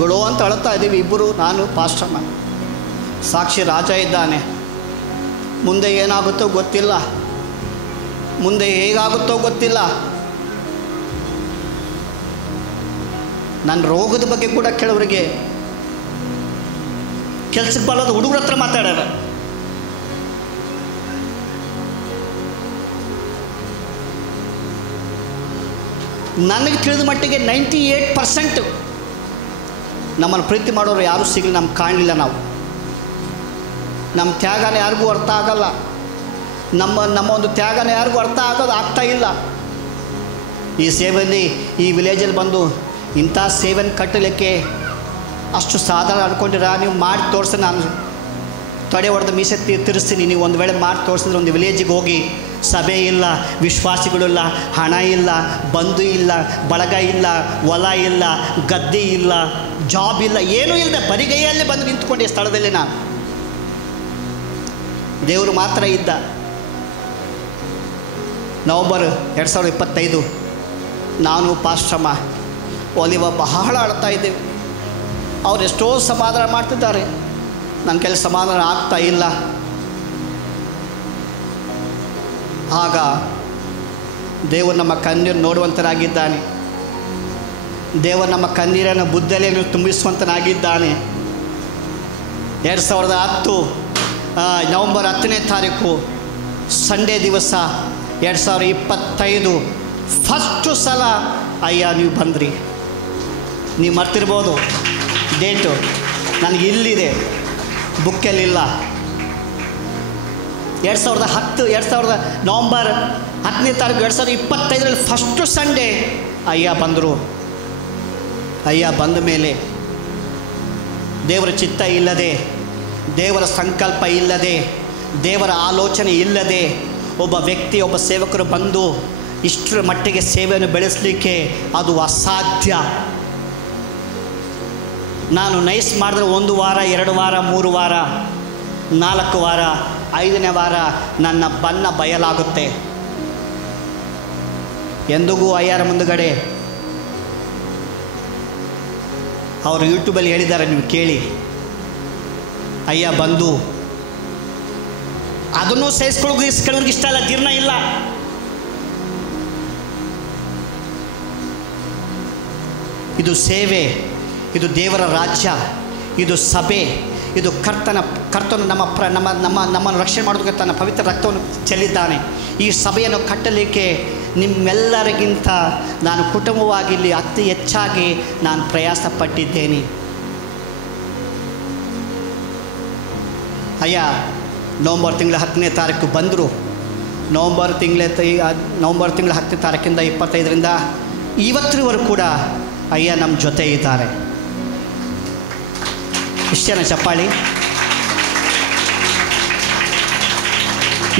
ಗೊಳೋ ಅಂತ ಅಳ್ತಾ ಇದ್ದೀವಿ ಇಬ್ಬರು, ನಾನು ಪಾಸ್ಟಮ್ಮ. ಸಾಕ್ಷಿ ರಾಜ ಇದ್ದಾನೆ. ಮುಂದೆ ಏನಾಗುತ್ತೋ ಗೊತ್ತಿಲ್ಲ, ಮುಂದೆ ಹೇಗಾಗುತ್ತೋ ಗೊತ್ತಿಲ್ಲ. ನನ್ನ ರೋಗದ ಬಗ್ಗೆ ಕೂಡ ಕೆಲವರಿಗೆ ಕೆಲ್ಸಕ್ಕೆ ಬರೋದು ಹುಡುಗರ ಹತ್ರ ಮಾತಾಡ್ಯಾರ. ನನಗೆ ತಿಳಿದ ಮಟ್ಟಿಗೆ 98% ನಮ್ಮನ್ನು ಪ್ರೀತಿ ಮಾಡೋರು ಯಾರೂ ಸಿಗಲಿ, ನಮ್ಗೆ ಕಾಣಲಿಲ್ಲ. ನಮ್ಮ ತ್ಯಾಗನ ಯಾರಿಗೂ ಅರ್ಥ ಆಗಲ್ಲ. ನಮ್ಮ ಒಂದು ತ್ಯಾಗನ ಯಾರಿಗೂ ಆಗ್ತಾ ಇಲ್ಲ. ಈ ಸೇವೆಯಲ್ಲಿ ಈ ವಿಲೇಜಲ್ಲಿ ಬಂದು ಇಂಥ ಸೇವೆಯನ್ನು ಕಟ್ಟಲಿಕ್ಕೆ ಅಷ್ಟು ಸಾಧಾರಣ ಅಂದ್ಕೊಂಡಿರ. ನೀವು ಮಾಡಿ ತೋರಿಸಿ, ನಾನು ತೊಡೆ ಹೊಡೆದು ಮೀಸೆ ತಿರ್ಸ್ತೀನಿ. ನೀವು ಒಂದು ವೇಳೆ ಮಾಡಿ ತೋರಿಸಿದ್ರೆ ಒಂದು ವಿಲೇಜಿಗೆ ಹೋಗಿ, ಸಭೆ ಇಲ್ಲ, ವಿಶ್ವಾಸಿಗಳಿಲ್ಲ, ಹಣ ಇಲ್ಲ, ಬಂಧು ಇಲ್ಲ, ಬಳಗ ಇಲ್ಲ, ಹೊಲ ಇಲ್ಲ, ಗದ್ದೆ ಇಲ್ಲ, ಜಾಬ್ ಇಲ್ಲ, ಏನೂ ಇಲ್ಲದೆ ಬರಿಗೈಯಲ್ಲಿ ಬಂದು ನಿಂತ್ಕೊಂಡೆ ಸ್ಥಳದಲ್ಲಿ ನಾನು. ದೇವರು ಮಾತ್ರ ಇದ್ದ. ನವಂಬರ್ 2025 ನಾನು ಪಾಸ್ಟಮ್ಮ ಒಲಿವ ಬಹಳ ಅಳ್ತಾ ಇದ್ದೇವೆ. ಅವ್ರು ಎಷ್ಟೋ ಸಮಾಧಾನ ಮಾಡ್ತಿದ್ದಾರೆ, ನನ್ನ ಕೈಲಿ ಸಮಾಧಾನ ಆಗ್ತಾ ಇಲ್ಲ. ಆಗ ದೇವರು ನಮ್ಮ ಕಣ್ಣೀರು ನೋಡುವಂತನಾಗಿದ್ದಾನೆ. ದೇವರು ನಮ್ಮ ಕಣ್ಣೀರನ್ನು ಬುದ್ಧಲೆಯನ್ನು ತುಂಬಿಸುವಂತನಾಗಿದ್ದಾನೆ. 2010 ನವಂಬರ್ 10ನೇ ತಾರೀಕು ಸಂಡೇ ದಿವಸ 2025 ಫಸ್ಟು ಸಲ ಅಯ್ಯ ನೀವು ಬಂದ್ರಿ. ನೀವು ಮರ್ತಿರ್ಬೋದು ಡೇಟು, ನನಗೆ ಇಲ್ಲಿದೆ, ಬುಕ್ಕಲ್ಲಿಲ್ಲ. 2010 ನವಂಬರ್ 10ನೇ ತಾರೀಕು 2025 ಫಸ್ಟು ಸಂಡೇ ಅಯ್ಯ ಬಂದರು. ಅಯ್ಯ ಬಂದ ಮೇಲೆ ದೇವರ ಚಿತ್ತ ಇಲ್ಲದೆ, ದೇವರ ಸಂಕಲ್ಪ ಇಲ್ಲದೆ, ದೇವರ ಆಲೋಚನೆ ಇಲ್ಲದೆ ಒಬ್ಬ ವ್ಯಕ್ತಿ, ಒಬ್ಬ ಸೇವಕರು ಬಂದು ಇಷ್ಟರ ಮಟ್ಟಿಗೆ ಸೇವೆಯನ್ನು ಬೆಳೆಸಲಿಕ್ಕೆ ಅದು ಅಸಾಧ್ಯ. ನಾನು ನೈಸ್ ಮಾಡಿದ್ರೆ 1 ವಾರ, 2 ವಾರ, 3 ವಾರ, 4 ವಾರ, 5ನೇ ವಾರ ನನ್ನ ಬಣ್ಣ ಬಯಲಾಗುತ್ತೆ. ಎಂದಿಗೂ ಅಯ್ಯರ ಮುಂದುಗಡೆ ಅವರು ಯೂಟ್ಯೂಬಲ್ಲಿ ಹೇಳಿದ್ದಾರೆ, ನೀವು ಕೇಳಿ. ಅಯ್ಯ ಬಂದು ಅದನ್ನು ಕೆಲವ್ರಿಗೆ ಇಷ್ಟ ಇಲ್ಲ, ಜೀರ್ಣ ಇಲ್ಲ. ಇದು ಸೇವೆ, ಇದು ದೇವರ ರಾಜ್ಯ, ಇದು ಸಭೆ, ಇದು ಕರ್ತನು ನಮ್ಮನ್ನು ರಕ್ಷಣೆ ಮಾಡೋದಕ್ಕೆ ತನ್ನ ಪವಿತ್ರ ರಕ್ತವನ್ನು ಚೆಲ್ಲಿದ್ದಾನೆ. ಈ ಸಭೆಯನ್ನು ಕಟ್ಟಲಿಕ್ಕೆ ನಿಮ್ಮೆಲ್ಲರಿಗಿಂತ ನಾನು ಕುಟುಂಬವಾಗಿ ಇಲ್ಲಿ ಅತಿ ಹೆಚ್ಚಾಗಿ ನಾನು ಪ್ರಯಾಸ ಪಟ್ಟಿದ್ದೇನೆ. ಅಯ್ಯ ನವಂಬರ್ ತಿಂಗಳ 10ನೇ ತಾರೀಕು ಬಂದರು. ನವಂಬರ್ ತಿಂಗಳ 10ನೇ ತಾರೀಕಿಂದ 25ರಿಂದ ಇವತ್ತಿನವರೆಗೂ ಕೂಡ ಅಯ್ಯ ನಮ್ಮ ಜೊತೆ ಇದ್ದಾರೆ. ಇಷ್ಟೇನ ಚಪ್ಪಾಳಿ?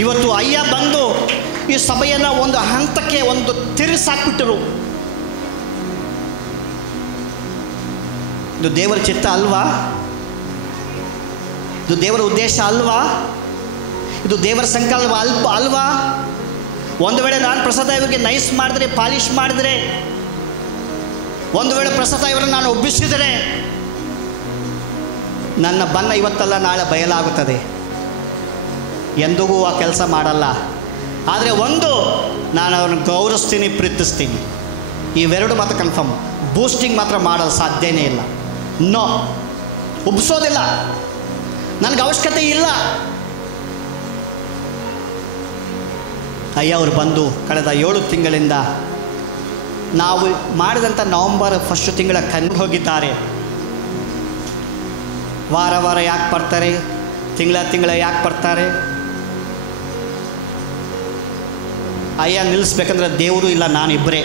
ಇವತ್ತು ಅಯ್ಯ ಬಂದು ಈ ಸಭೆಯನ್ನು ಒಂದು ಹಂತಕ್ಕೆ ಒಂದು ತಿರುಗಿಸಾಕ್ಬಿಟ್ಟರು. ಇದು ದೇವರ ಚಿತ್ತ ಅಲ್ವಾ? ಇದು ದೇವರ ಉದ್ದೇಶ ಅಲ್ವಾ? ಇದು ದೇವರ ಸಂಕಲ್ಪ ಅಲ್ವಾ? ಒಂದು ವೇಳೆ ನಾನು ಪ್ರಸಾದ ಇವರಿಗೆ ನೈಸ್ ಮಾಡಿದ್ರೆ, ಪಾಲಿಷ್ ಮಾಡಿದ್ರೆ, ಒಂದು ವೇಳೆ ಪ್ರಸಾದ ಇವರನ್ನು ನಾನು ಒಬ್ಬಿಸಿದರೆ ನನ್ನ ಬಣ್ಣ ಇವತ್ತಲ್ಲ ನಾಳೆ ಬಯಲಾಗುತ್ತದೆ. ಎಂದಿಗೂ ಆ ಕೆಲಸ ಮಾಡಲ್ಲ. ಆದರೆ ಒಂದು, ನಾನು ಅವ್ರನ್ನ ಗೌರವಿಸ್ತೀನಿ, ಪ್ರೀತಿಸ್ತೀನಿ. ಇವೆರಡು ಮಾತ್ರ ಕನ್ಫರ್ಮ್. ಬೂಸ್ಟಿಂಗ್ ಮಾತ್ರ ಮಾಡಲು ಸಾಧ್ಯನೇ ಇಲ್ಲ. ನೋ, ಉಬ್ಬಿಸೋದಿಲ್ಲ, ನನಗೆ ಅವಶ್ಯಕತೆ ಇಲ್ಲ. ಅಯ್ಯ ಅವರು ಬಂದು ಕಳೆದ 7 ತಿಂಗಳಿಂದ ನಾವು ಮಾಡಿದಂಥ ನವಂಬರ್ 1 ತಿಂಗಳ ಕಣ್ಣು ಹೋಗಿದ್ದಾರೆ. ವಾರ ವಾರ ಯಾಕೆ ಬರ್ತಾರೆ, ತಿಂಗಳ ಯಾಕೆ ಬರ್ತಾರೆ? ಅಯ್ಯ ನಿಲ್ಲಿಸ್ಬೇಕಂದ್ರೆ ದೇವರು ಇಲ್ಲ, ನಾನಿಬ್ಬರೇ,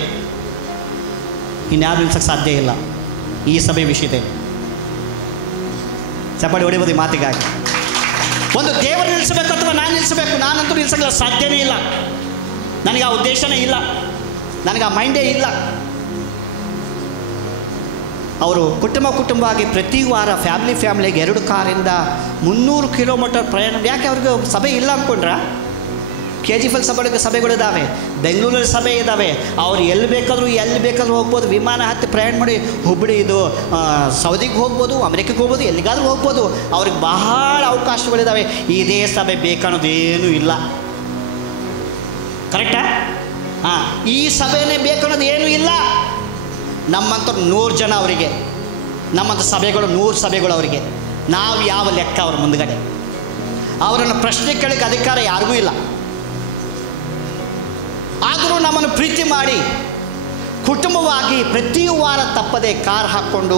ಇನ್ಯಾರು ನಿಲ್ಸೋಕ್ಕೆ ಸಾಧ್ಯ ಇಲ್ಲ ಈ ಸಭೆ ವಿಷಯದಲ್ಲಿ. ಚಪ್ಪಾಳಿ ಹೊಡಿಬೋದು ಈ ಮಾತಿಗಾಗಿ. ಒಂದು ದೇವರು ನಿಲ್ಲಿಸಬೇಕು ಅಥವಾ ನಾನು ನಿಲ್ಲಿಸಬೇಕು, ನಾನಂತೂ ನಿಲ್ಲಿಸಲು ಸಾಧ್ಯನೇ ಇಲ್ಲ. ನನಗೆ ಆ ಉದ್ದೇಶನೇ ಇಲ್ಲ, ನನಗೆ ಆ ಮೈಂಡೇ ಇಲ್ಲ. ಅವರು ಕುಟುಂಬವಾಗಿ ಪ್ರತಿ ವಾರ ಫ್ಯಾಮಿಲಿಗೆ 2 ಕಾರಿಂದ 300 ಕಿಲೋಮೀಟರ್ ಪ್ರಯಾಣ. ಯಾಕೆ ಅವ್ರಿಗೆ ಸಭೆ ಇಲ್ಲ ಅಂದ್ಕೊಂಡ್ರ? KGF ಸಭೆಗಳಿದ್ದಾವೆ, ಬೆಂಗಳೂರಲ್ಲಿ ಸಭೆ ಇದ್ದಾವೆ. ಅವ್ರು ಎಲ್ಲಿ ಬೇಕಾದರೂ ಹೋಗ್ಬೋದು. ವಿಮಾನ ಹತ್ತಿ ಪ್ರಯಾಣ ಮಾಡಿ ಹುಬ್ಬಳ್ಳಿ ಇದು ಸೌದಿಗೆ ಹೋಗ್ಬೋದು, ಅಮೆರಿಕಕ್ಕೆ ಹೋಗ್ಬೋದು, ಎಲ್ಲಿಗಾದರೂ ಹೋಗ್ಬೋದು. ಅವ್ರಿಗೆ ಬಹಳ ಅವಕಾಶಗಳಿದ್ದಾವೆ. ಇದೇ ಸಭೆ ಬೇಕನ್ನೋದೇನೂ ಇಲ್ಲ. ಕರೆಕ್ಟಾ? ಹಾಂ, ಈ ಸಭೆನೇ ಬೇಕನ್ನೋದು ಏನೂ ಇಲ್ಲ. ನಮ್ಮಂಥ 100 ಜನ ಅವರಿಗೆ, ನಮ್ಮಂಥ ಸಭೆಗಳು 100 ಸಭೆಗಳು ಅವರಿಗೆ. ನಾವು ಯಾವ ಲೆಕ್ಕ ಅವ್ರ ಮುಂದುಗಡೆ? ಅವರನ್ನು ಪ್ರಶ್ನೆ ಕೇಳೋಕ್ಕೆ ಅಧಿಕಾರ ಯಾರಿಗೂ ಇಲ್ಲ. ಆದರೂ ನಮ್ಮನ್ನು ಪ್ರೀತಿ ಮಾಡಿ ಕುಟುಂಬವಾಗಿ ಪ್ರತಿ ವಾರ ತಪ್ಪದೆ ಕಾರ್ ಹಾಕ್ಕೊಂಡು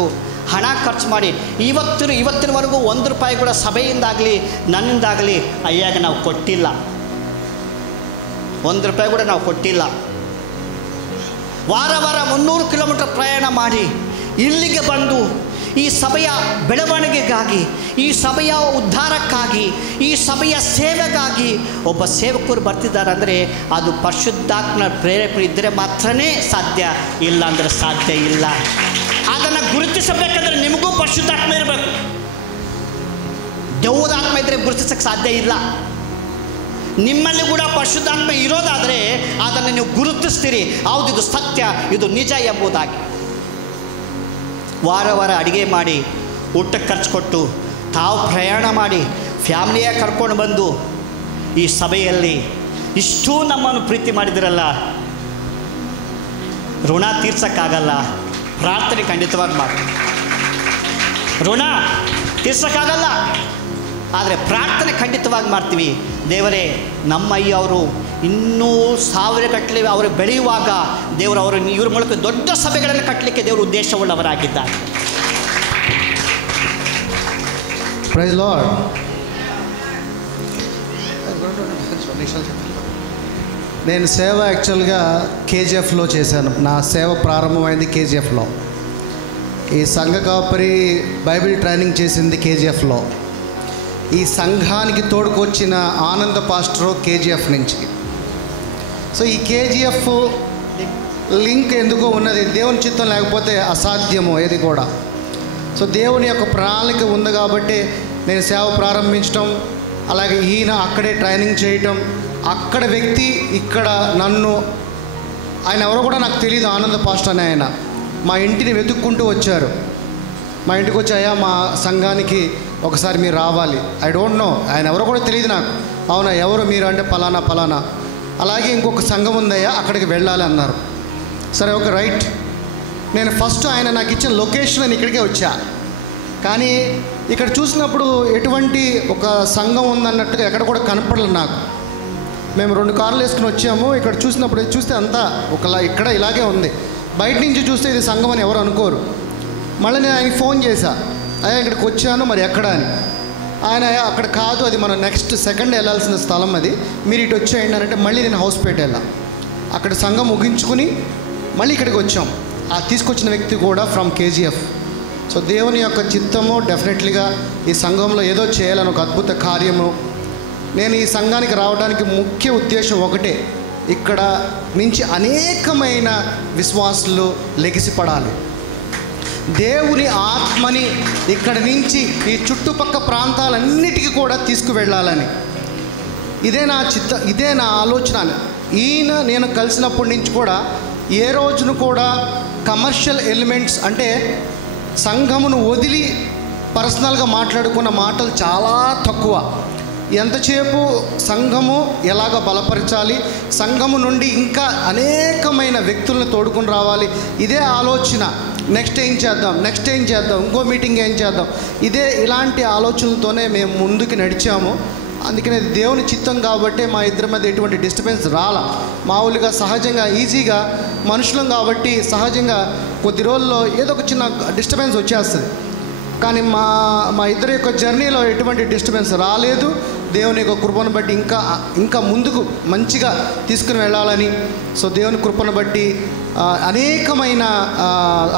ಹಣ ಖರ್ಚು ಮಾಡಿ ಇವತ್ತಿನವರೆಗೂ 1 ರೂಪಾಯಿ ಕೂಡ ಸಭೆಯಿಂದಾಗಲಿ ನನ್ನಿಂದಾಗಲಿ ಅಯ್ಯಾಗ ನಾವು ಕೊಟ್ಟಿಲ್ಲ. 1 ರೂಪಾಯಿ ಕೂಡ ನಾವು ಕೊಟ್ಟಿಲ್ಲ. ವಾರ 300 ಕಿಲೋಮೀಟರ್ ಪ್ರಯಾಣ ಮಾಡಿ ಇಲ್ಲಿಗೆ ಬಂದು ಈ ಸಭೆಯ ಬೆಳವಣಿಗೆಗಾಗಿ, ಈ ಸಭೆಯ ಉದ್ಧಾರಕ್ಕಾಗಿ, ಈ ಸಭೆಯ ಸೇವೆಗಾಗಿ ಒಬ್ಬ ಸೇವಕರು ಬರ್ತಿದ್ದಾರೆ ಅಂದರೆ ಅದು ಪರಿಶುದ್ಧಾತ್ಮನ ಪ್ರೇರೇಪಣೆ ಇದ್ದರೆ ಮಾತ್ರನೇ ಸಾಧ್ಯ, ಇಲ್ಲ ಅಂದರೆ ಸಾಧ್ಯ ಇಲ್ಲ. ಅದನ್ನು ಗುರುತಿಸಬೇಕಂದ್ರೆ ನಿಮಗೂ ಪರಿಶುದ್ಧಾತ್ಮ ಇರಬೇಕು. ದೆವ್ವದಾತ್ಮ ಇದ್ದರೆ ಗುರುತಿಸಕ್ಕೆ ಸಾಧ್ಯ ಇಲ್ಲ. ನಿಮ್ಮಲ್ಲಿ ಕೂಡ ಪರಿಶುದ್ಧಾತ್ಮ ಇರೋದಾದರೆ ಅದನ್ನು ನೀವು ಗುರುತಿಸ್ತೀರಿ, ಹೌದು ಇದು ಸತ್ಯ, ಇದು ನಿಜ ಎಂಬುದಾಗಿ. ವಾರ ಅಡುಗೆ ಮಾಡಿ ಊಟಕ್ಕೆ ಖರ್ಚು ಕೊಟ್ಟು ತಾವು ಪ್ರಯಾಣ ಮಾಡಿ ಫ್ಯಾಮಿಲಿಯ ಕರ್ಕೊಂಡು ಬಂದು ಈ ಸಭೆಯಲ್ಲಿ ಇಷ್ಟೂ ನಮ್ಮನ್ನು ಪ್ರೀತಿ ಮಾಡಿದಿರಲ್ಲ, ಋಣ ತೀರ್ಸೋಕ್ಕಾಗಲ್ಲ. ಪ್ರಾರ್ಥನೆ ಖಂಡಿತವಾಗಿ ಮಾಡಿ. ಋಣ ತೀರ್ಸೋಕ್ಕಾಗಲ್ಲ, ಆದರೆ ಪ್ರಾರ್ಥನೆ ಖಂಡಿತವಾಗಿ ಮಾಡ್ತೀವಿ. ದೇವರೇ, ನಮ್ಮ ಅಯ್ಯವರು ಇನ್ನೂ 1000 ಗಟ್ಟಲೆ ಅವರು ಬೆಳೆಯುವಾಗ ದೇವರು ಇವ್ರ ಮೂಲಕ ದೊಡ್ಡ ಸಭೆಗಳನ್ನು ಕಟ್ಟಲಿಕ್ಕೆ ದೇವರು ಉದ್ದೇಶವುಳ್ಳವರಾಗಿದ್ದಾರೆ. Price lord. నేను సేవ యాక్చువల్గా KGFలో చేశాను. నా సేవ ప్రారంభమైంది KGFలో. ఈ సంఘ కాపరి బైబిల్ ట్రైనింగ్ చేసింది KGFలో. ఈ సంఘానికి తోడుకొచ్చిన ఆనంద పాస్టర్ KGF నుంచి. సో ఈ KGF లింక్ ఎందుకో ఉన్నది, దేవుని చిత్తం లేకపోతే అసాధ్యము ఏది కూడా. సో దేవుని యొక్క ప్రణాళిక ఉంది కాబట్టి నేను సేవ ప్రారంభించడం, అలాగే ఈయన అక్కడే ట్రైనింగ్ చేయటం, అక్కడ వ్యక్తి ఇక్కడ నన్ను, ఆయన ఎవరో కూడా నాకు తెలియదు, ఆనంద పాస్టర్ అని ఆయన మా ఇంటిని వెతుక్కుంటూ వచ్చారు. మా ఇంటికి వచ్చి, అయ్యా మా సంఘానికి ఒకసారి మీరు రావాలి. ఐ డోంట్ నో, ఆయన ఎవరో కూడా తెలియదు నాకు. అవునా, ఎవరు మీరు అంటే పలానా. అలాగే ఇంకొక సంఘం ఉందయ్యా, అక్కడికి వెళ్ళాలి అన్నారు. సరే, ఓకే, రైట్. నేను ఫస్ట్ ఆయన నాకు ఇచ్చిన లొకేషన్ అని ఇక్కడికే వచ్చా. కానీ ఇక్కడ చూసినప్పుడు ఎటువంటి ఒక సంఘం ఉందన్నట్టుగా ఎక్కడ కూడా కనపడలేదు నాకు. మేము 2 కార్లు వేసుకుని వచ్చాము. ఇక్కడ చూస్తే అంతా ఇక్కడ ఇలాగే ఉంది. బయట నుంచి చూస్తే ఇది సంఘం అని ఎవరు అనుకోరు. మళ్ళీ నేను ఆయనకి ఫోన్ చేశా, అయ్యా ఇక్కడికి వచ్చాను, మరి ఎక్కడ అని. ఆయన, అక్కడ కాదు, అది మనం నెక్స్ట్ సెకండ్ వెళ్ళాల్సిన స్థలం, అది మీరు ఇటు వచ్చేయండి అని అంటే మళ్ళీ నేను హౌస్పేట వెళ్ళా. అక్కడ సంఘం ముగించుకుని మళ్ళీ ఇక్కడికి వచ్చాం. ఆ తీసుకొచ్చిన వ్యక్తి కూడా ఫ్రమ్ KGF. సో దేవుని యొక్క చిత్తము డెఫినెట్లీగా ఈ సంఘంలో ఏదో చేయాలని ఒక అద్భుత కార్యము. నేను ఈ సంఘానికి రావడానికి ముఖ్య ఉద్దేశం ఒకటే, ఇక్కడ నుంచి అనేకమైన విశ్వాసులు లెగిసిపడాలి. దేవుని ఆత్మని ఇక్కడి నుంచి ఈ చుట్టుపక్క ప్రాంతాలన్నిటికీ కూడా తీసుకువెళ్ళాలని. ఇదే నా ఆలోచన. ఈయన నేను కలిసినప్పటి నుంచి కూడా ఏ రోజును కూడా కమర్షియల్ ఎలిమెంట్స్ అంటే సంఘమును వదిలి పర్సనల్గా మాట్లాడుకున్న మాటలు చాలా తక్కువ. ఎంతసేపు సంఘము ఎలాగ బలపరచాలి, సంఘము నుండి ఇంకా అనేకమైన వ్యక్తులను తోడుకుని రావాలి, ఇదే ఆలోచన. నెక్స్ట్ ఏం చేద్దాం, ఇంకో మీటింగ్ ఏం చేద్దాం, ఇలాంటి ఆలోచనలతోనే మేము ముందుకు నడిచాము. అందుకనే దేవుని చిత్తం కాబట్టి మా ఇద్దరి మధ్య ఎటువంటి డిస్టర్బెన్స్ రాలా. మామూలుగా సహజంగా ఈజీగా మనుషులం కాబట్టి సహజంగా కొద్ది రోజుల్లో ఏదో ఒక చిన్న డిస్టర్బెన్స్ వచ్చేస్తుంది. కానీ మా ఇద్దరి యొక్క జర్నీలో ఎటువంటి డిస్టర్బెన్స్ రాలేదు. దేవుని యొక్క కృపను బట్టి ఇంకా ముందుకు మంచిగా తీసుకుని వెళ్ళాలని, సో దేవుని కృపను బట్టి అనేకమైన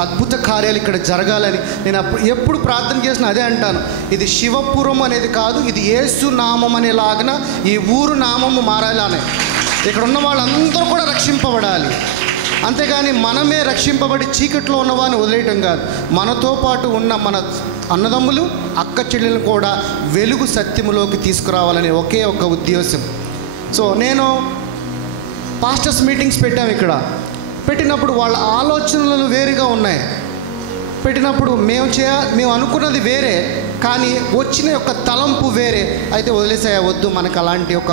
అద్భుత కార్యాలు ఇక్కడ జరగాలని నేను ఎప్పుడు ప్రార్థన చేసిన అదే అంటాను. ఇది శివపురం అనేది కాదు, ఇది యేసు నామం అనేలాగా ఈ ఊరు నామము మారాలని, ఇక్కడ ఉన్న వాళ్ళందరూ కూడా రక్షింపబడాలి. అంతేగాని మనమే రక్షింపబడి చీకట్లో ఉన్నవాడిని వదిలేయటం కాదు, మనతో పాటు ఉన్న మన అన్నదమ్ములు అక్క చెల్లెలను కూడా వెలుగు సత్యములోకి తీసుకురావాలనే ఒకే ఒక ఉద్దేశం. సో నేను పాస్టర్స్ మీటింగ్స్ పెట్టాము. ఇక్కడ పెట్టినప్పుడు వాళ్ళ ఆలోచనలు వేరుగా ఉన్నాయి. పెట్టినప్పుడు మేము అనుకున్నది వేరే, కానీ వచ్చిన యొక్క తలంపు వేరే. అయితే వదిలేసాయా, వద్దు, మనకు అలాంటి ఒక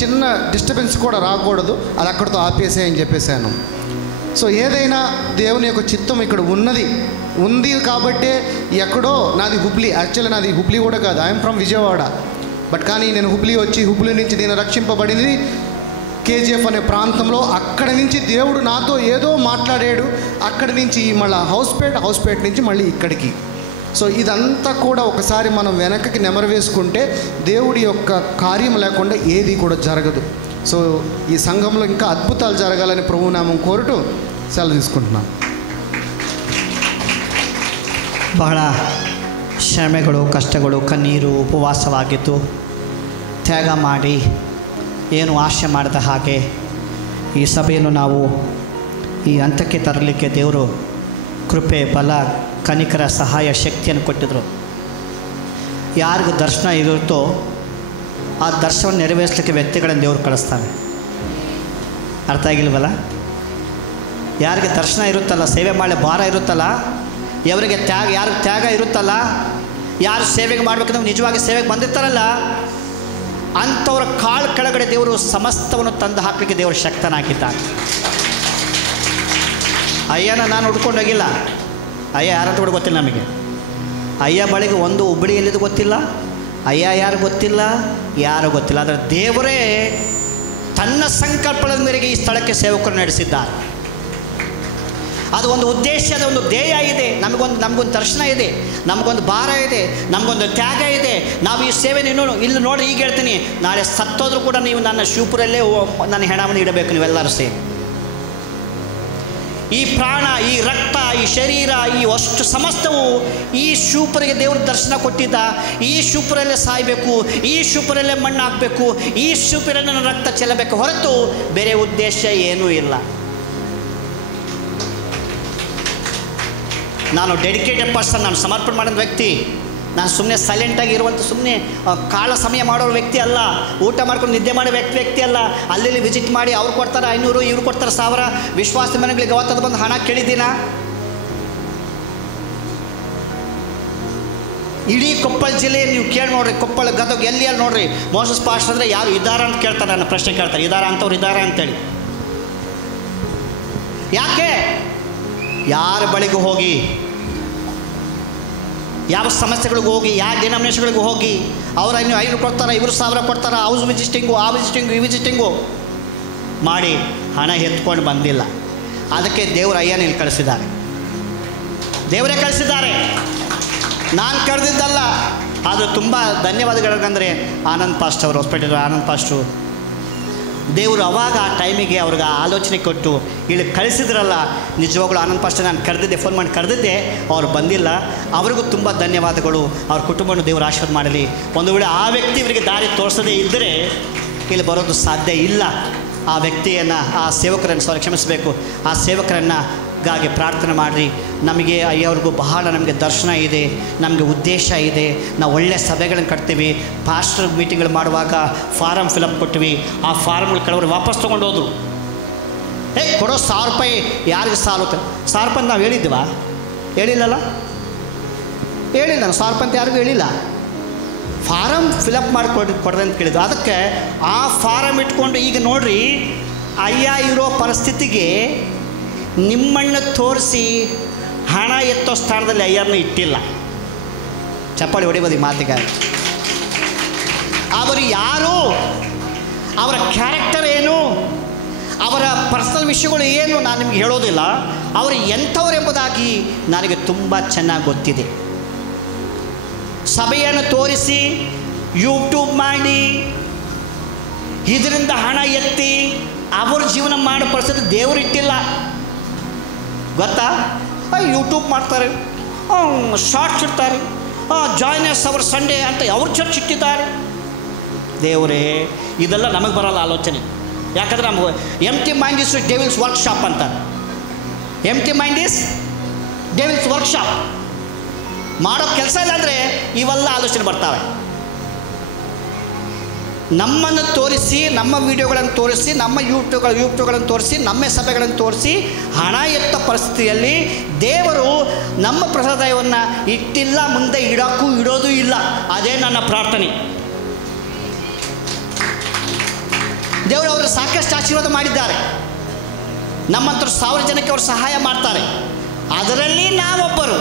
చిన్న డిస్టర్బెన్స్ కూడా రాకూడదు, అది అక్కడితో ఆపేసాయని చెప్పేశాను. సో ఏదైనా దేవుని యొక్క చిత్తం ఇక్కడ ఉంది కాబట్టే ఎక్కడో నాది హుబ్లీ, యాక్చువల్లీ నాది హుబ్లీ కూడా కాదు, ఐఎమ్ ఫ్రమ్ విజయవాడ. బట్ కానీ నేను హుబ్లీ నుంచి నేను రక్షింపబడింది కేజీఎఫ్ అనే ప్రాంతంలో. అక్కడి నుంచి దేవుడు నాతో ఏదో మాట్లాడాడు. అక్కడి నుంచి మళ్ళీ హౌస్పేట నుంచి మళ్ళీ ఇక్కడికి. సో ఇదంతా కూడా ఒకసారి మనం వెనక్కి నెమరు వేసుకుంటే దేవుడి యొక్క కార్యం లేకుండా ఏది కూడా జరగదు. సో ఈ సంఘంలో ఇంకా అద్భుతాలు జరగాలని ప్రభునామం కోరుతూ సెలవు తీసుకుంటున్నాను. ಬಹಳ ಶ್ರಮೆಗಳು, ಕಷ್ಟಗಳು, ಕಣ್ಣೀರು, ಉಪವಾಸವಾಗಿತ್ತು. ತ್ಯಾಗ ಮಾಡಿ ಏನು ಆಶೆ ಮಾಡಿದ ಹಾಗೆ ಈ ಸಭೆಯನ್ನು ನಾವು ಈ ಹಂತಕ್ಕೆ ತರಲಿಕ್ಕೆ ದೇವರು ಕೃಪೆ, ಬಲ, ಕನಿಕರ, ಸಹಾಯ, ಶಕ್ತಿಯನ್ನು ಕೊಟ್ಟಿದ್ದರು. ಯಾರಿಗೂ ದರ್ಶನ ಇರುತ್ತೋ ಆ ದರ್ಶನವನ್ನು ನೆರವೇರಿಸಲಿಕ್ಕೆ ವ್ಯಕ್ತಿಗಳನ್ನು ದೇವರು ಕಳಿಸ್ತಾನೆ. ಅರ್ಥ ಆಗಿಲ್ವಲ್ಲ? ಯಾರಿಗೆ ದರ್ಶನ ಇರುತ್ತಲ್ಲ, ಸೇವೆ ಮಾಡಲಿ ಭಾರ ಇರುತ್ತಲ್ಲ, ಯಾರಿಗೆ ತ್ಯಾಗ ಇರುತ್ತಲ್ಲ, ಯಾರು ಸೇವೆಗೆ ಮಾಡಬೇಕಂದ್ರೆ ನಿಜವಾಗಿ ಸೇವೆಗೆ ಬಂದಿರ್ತಾರಲ್ಲ, ಅಂಥವ್ರ ಕಾಳು ಕೆಳಗಡೆ ದೇವರು ಸಮಸ್ತವನ್ನು ತಂದು ಹಾಕಲಿಕ್ಕೆ ದೇವರು ಶಕ್ತನಾಗಿದ್ದಾನೆ. ಅಯ್ಯನ ನಾನು ಹುಡ್ಕೊಂಡೋಗಿಲ್ಲ. ಅಯ್ಯ ಯಾರಂತ ಕೂಡ ಗೊತ್ತಿಲ್ಲ ನಮಗೆ. ಅಯ್ಯ ಬಳಿಗೆ ಒಂದು ಹುಬ್ಬಳ್ಳಿ ಎಲ್ಲಿದ್ದು ಗೊತ್ತಿಲ್ಲ, ಅಯ್ಯ ಯಾರು ಗೊತ್ತಿಲ್ಲ, ಯಾರು ಗೊತ್ತಿಲ್ಲ. ಆದರೆ ದೇವರೇ ತನ್ನ ಸಂಕಲ್ಪದ ಮೇರೆಗೆ ಈ ಸ್ಥಳಕ್ಕೆ ಸೇವಕರು ನಡೆಸಿದ್ದಾರೆ. ಅದು ಒಂದು ಉದ್ದೇಶ, ಅದು ಒಂದು ಧ್ಯೇಯ ಇದೆ. ನಮಗೊಂದು ದರ್ಶನ ಇದೆ, ನಮಗೊಂದು ಭಾರ ಇದೆ, ನಮಗೊಂದು ತ್ಯಾಗ ಇದೆ. ನಾವು ಈ ಸೇವೆ ಇಲ್ಲಿ ನೋಡಿ, ಈಗ ಹೇಳ್ತೀನಿ, ನಾಳೆ ಸತ್ತೋದ್ರೂ ಕೂಡ ನೀವು ನನ್ನ ಶಿವಪುರಲ್ಲೇ ನನ್ನ ಹೆಣವನ್ನು ಇಡಬೇಕು ನೀವೆಲ್ಲರೂ ಸೇರಿ. ಈ ಪ್ರಾಣ, ಈ ರಕ್ತ, ಈ ಶರೀರ, ಈ ಅಷ್ಟು ಸಮಸ್ತವು ಈ ಶಿವಪುರಿಗೆ ದೇವರು ದರ್ಶನ ಕೊಟ್ಟಿದ್ದ. ಈ ಶಿವಪುರಲ್ಲೇ ಸಾಯಬೇಕು, ಈ ಶಿವಪುರಲ್ಲೇ ಮಣ್ಣು ಹಾಕಬೇಕು, ಈ ಶಿವಪುರಲ್ಲೇ ನನ್ನ ರಕ್ತ ಚೆಲ್ಲಬೇಕು, ಹೊರತು ಬೇರೆ ಉದ್ದೇಶ ಏನೂ ಇಲ್ಲ. ನಾನು ಡೆಡಿಕೇಟೆಡ್ ಪರ್ಸನ್, ನಾನು ಸಮರ್ಪಣೆ ಮಾಡಿದ ವ್ಯಕ್ತಿ. ನಾನು ಸುಮ್ಮನೆ ಸೈಲೆಂಟಾಗಿ ಇರುವಂಥ, ಸುಮ್ಮನೆ ಕಾಲ ಸಮಯ ಮಾಡೋ ವ್ಯಕ್ತಿ ಅಲ್ಲ. ಊಟ ಮಾಡ್ಕೊಂಡು ನಿದ್ದೆ ಮಾಡೋ ವ್ಯಕ್ತಿ ಅಲ್ಲ. ಅಲ್ಲಿ ವಿಸಿಟ್ ಮಾಡಿ ಅವ್ರು ಕೊಡ್ತಾರೆ 500, ಇವ್ರು ಕೊಡ್ತಾರೆ 1000. ವಿಶ್ವಾಸ ಮನೆಗಳಿಗೆ ಅವತ್ತದು ಬಂದು ಹಣ ಕೇಳಿದ್ದೀನ? ಇಡೀ ಕೊಪ್ಪಳ ಜಿಲ್ಲೆ ನೀವು ಕೇಳಿ ನೋಡ್ರಿ, ಕೊಪ್ಪಳ, ಗದಗ, ಎಲ್ಲಿ ನೋಡ್ರಿ, ಮೋಸಸ್ ಪಾಸ್ಟ್ ಅಂದರೆ ಯಾರು ಇದ್ದಾರ ಅಂತ ಕೇಳ್ತಾರೆ, ನನ್ನ ಪ್ರಶ್ನೆ ಕೇಳ್ತಾರೆ, ಇದ್ದಾರ ಅಂಥವ್ರು ಇದ್ದಾರ ಅಂತೇಳಿ. ಯಾಕೆ? ಯಾರ ಬಳಿಗೂ ಹೋಗಿ, ಯಾವ ಸಮಸ್ಯೆಗಳಿಗೂ ಹೋಗಿ, ಯಾವ ಡಿನಾಮಿನೇಷನ್ಗಳಿಗೂ ಹೋಗಿ ಅವ್ರು 500 ಕೊಡ್ತಾರೆ, ಇವರು 1000 ಕೊಡ್ತಾರೆ, ಹೌಸ್ ವಿಸಿಟಿಂಗು, ಆ ವಿಸಿಟಿಂಗು, ಈ ವಿಸಿಟಿಂಗು ಮಾಡಿ ಹಣ ಎತ್ಕೊಂಡು ಬಂದಿಲ್ಲ. ಅದಕ್ಕೆ ದೇವರು ಅಯ್ಯನ ಇಲ್ಲಿ ಕಳಿಸಿದ್ದಾರೆ. ದೇವರೇ ಕಳಿಸಿದ್ದಾರೆ, ನಾನು ಕರೆದಿದ್ದಲ್ಲ. ಆದರೆ ತುಂಬ ಧನ್ಯವಾದಗಳಂದರೆ ಆನಂದ್ ಪಾಸ್ಟ್ ಅವರು, ಹೊಸಪೇಟೆ ಆನಂದ್ ಪಾಸ್ಟು, ದೇವರು ಅವಾಗ ಆ ಟೈಮಿಗೆ ಅವ್ರಿಗೆ ಆಲೋಚನೆ ಕೊಟ್ಟು ಇಲ್ಲಿ ಕಳಿಸಿದ್ರಲ್ಲ. ನಿಜವಾಗ್ಲೂ ಆನಂದ್ ಪಾಸ್ಟ್ ನಾನು ಕರೆದಿದ್ದೆ, ಫೋನ್ ಮಾಡಿ ಕರೆದಿದ್ದೆ, ಅವ್ರು ಬಂದಿಲ್ಲ. ಅವ್ರಿಗೂ ತುಂಬ ಧನ್ಯವಾದಗಳು. ಅವ್ರ ಕುಟುಂಬವನ್ನು ದೇವರು ಆಶೀರ್ವಾದ ಮಾಡಲಿ. ಒಂದು ವೇಳೆ ಆ ವ್ಯಕ್ತಿ ಇವರಿಗೆ ದಾರಿ ತೋರಿಸದೇ ಇದ್ದರೆ ಇಲ್ಲಿ ಬರೋದು ಸಾಧ್ಯ ಇಲ್ಲ. ಆ ವ್ಯಕ್ತಿಯನ್ನು, ಆ ಸೇವಕರನ್ನು ಕ್ಷಮಿಸಬೇಕು. ಆ ಸೇವಕರನ್ನು ಗಾಗಿ ಪ್ರಾರ್ಥನೆ ಮಾಡಿರಿ. ನಮಗೆ ಅಯ್ಯವ್ರಿಗೂ ಬಹಳ ನಮಗೆ ದರ್ಶನ ಇದೆ, ನಮಗೆ ಉದ್ದೇಶ ಇದೆ. ನಾವು ಒಳ್ಳೆಯ ಸಭೆಗಳನ್ನು ಕಟ್ತೀವಿ. ಪಾಸ್ಟರ್ ಮೀಟಿಂಗ್ಗಳು ಮಾಡುವಾಗ ಫಾರಮ್ ಫಿಲಪ್ ಕೊಟ್ಟಿವಿ. ಆ ಫಾರಮ್ಗಳು ಕೆಲವರು ವಾಪಸ್ ತೊಗೊಂಡು ಹೋದ್ರು. ಕೊಡೋ 1000 ರೂಪಾಯಿ ಯಾರಿಗೆ ಸಾಲುತ್ತೆ? 1000 ರೂಪಾಯಿ ನಾವು ಹೇಳಿದ್ವಾ? ಹೇಳಿಲ್ಲಲ್ಲ, ಹೇಳಿಲ್ಲ. ನಾನು 1000 ರೂಪಾಯಿ ಅಂತ ಯಾರಿಗೂ ಹೇಳಿಲ್ಲ. ಫಾರಮ್ ಫಿಲಪ್ ಕೊಡ್ರಿ ಅಂತ ಕೇಳಿದ್ದು. ಅದಕ್ಕೆ ಆ ಫಾರಮ್ ಇಟ್ಕೊಂಡು ಈಗ ನೋಡ್ರಿ, ಅಯ್ಯ ಇರೋ ಪರಿಸ್ಥಿತಿಗೆ ನಿಮ್ಮನ್ನು ತೋರಿಸಿ ಹಣ ಎತ್ತೋ ಸ್ಥಾನದಲ್ಲಿ ಅಯ್ಯರನ್ನ ಇಟ್ಟಿಲ್ಲ. ಚಪ್ಪಾಳಿ ಹೊಡಿಬೋದು ಈ ಮಾತಿಗೆ. ಅವರು ಯಾರು, ಅವರ ಕ್ಯಾರೆಕ್ಟರ್ ಏನು, ಅವರ ಪರ್ಸನಲ್ ವಿಷಯಗಳು ಏನು ನಾನು ನಿಮಗೆ ಹೇಳೋದಿಲ್ಲ. ಅವರು ಎಂಥವ್ರು ಎಂಬುದಾಗಿ ನನಗೆ ತುಂಬ ಚೆನ್ನಾಗಿ ಗೊತ್ತಿದೆ. ಸಭೆಯನ್ನು ತೋರಿಸಿ ಯೂಟ್ಯೂಬ್ ಮಾಡಿ ಇದರಿಂದ ಹಣ ಎತ್ತಿ ಅವರು ಜೀವನ ಮಾಡೋ ಪರಿಸ್ಥಿತಿ ದೇವರು ಇಟ್ಟಿಲ್ಲ. ಗೊತ್ತಾ? ಯೂಟ್ಯೂಬ್ ಮಾಡ್ತಾರೆ, ಶಾರ್ಟ್ಸ್ ಇಡ್ತಾರೆ, ಜಾಯ್ನಸ್ ಅವರ್ ಸಂಡೇ ಅಂತ ಅವ್ರ ಚರ್ಚ್ ಇಟ್ಟಿದ್ದಾರೆ. ದೇವರೇ, ಇದೆಲ್ಲ ನಮಗೆ ಬರೋಲ್ಲ ಆಲೋಚನೆ. ಯಾಕಂದರೆ ನಮಗೆ ಎಂಟಿ ಮೈಂಡ್ ಇಸ್ ಡೆವಿಲ್ಸ್ ವರ್ಕ್ಶಾಪ್ ಅಂತ. ಎಂಟಿ ಮೈಂಡ್ ಇಸ್ ಡೆವಿಲ್ಸ್ ವರ್ಕ್ಶಾಪ್. ಮಾಡೋ ಕೆಲಸ ಇಲ್ಲ ಅಂದರೆ ಇವೆಲ್ಲ ಆಲೋಚನೆ ಬರ್ತಾವೆ. ನಮ್ಮನ್ನು ತೋರಿಸಿ, ನಮ್ಮ ವಿಡಿಯೋಗಳನ್ನು ತೋರಿಸಿ, ನಮ್ಮ ಯೂಟ್ಯೂಬ್ಗಳನ್ನು ತೋರಿಸಿ, ನಮ್ಮ ಸಭೆಗಳನ್ನು ತೋರಿಸಿ ಹಣ ಎತ್ತ ಪರಿಸ್ಥಿತಿಯಲ್ಲಿ ದೇವರು ನಮ್ಮ ಪ್ರಸಾದವನ್ನು ಇಟ್ಟಿಲ್ಲ, ಮುಂದೆ ಇಡೋಕ್ಕೂ ಇಡೋದು ಇಲ್ಲ. ಅದೇ ನನ್ನ ಪ್ರಾರ್ಥನೆ. ದೇವರು ಅವರು ಸಾಕಷ್ಟು ಆಶೀರ್ವಾದ ಮಾಡಿದ್ದಾರೆ. ನಮ್ಮಂತರ 1000 ಜನಕ್ಕೆ ಅವರು ಸಹಾಯ ಮಾಡ್ತಾರೆ. ಅದರಲ್ಲಿ ನಾವೊಬ್ಬರು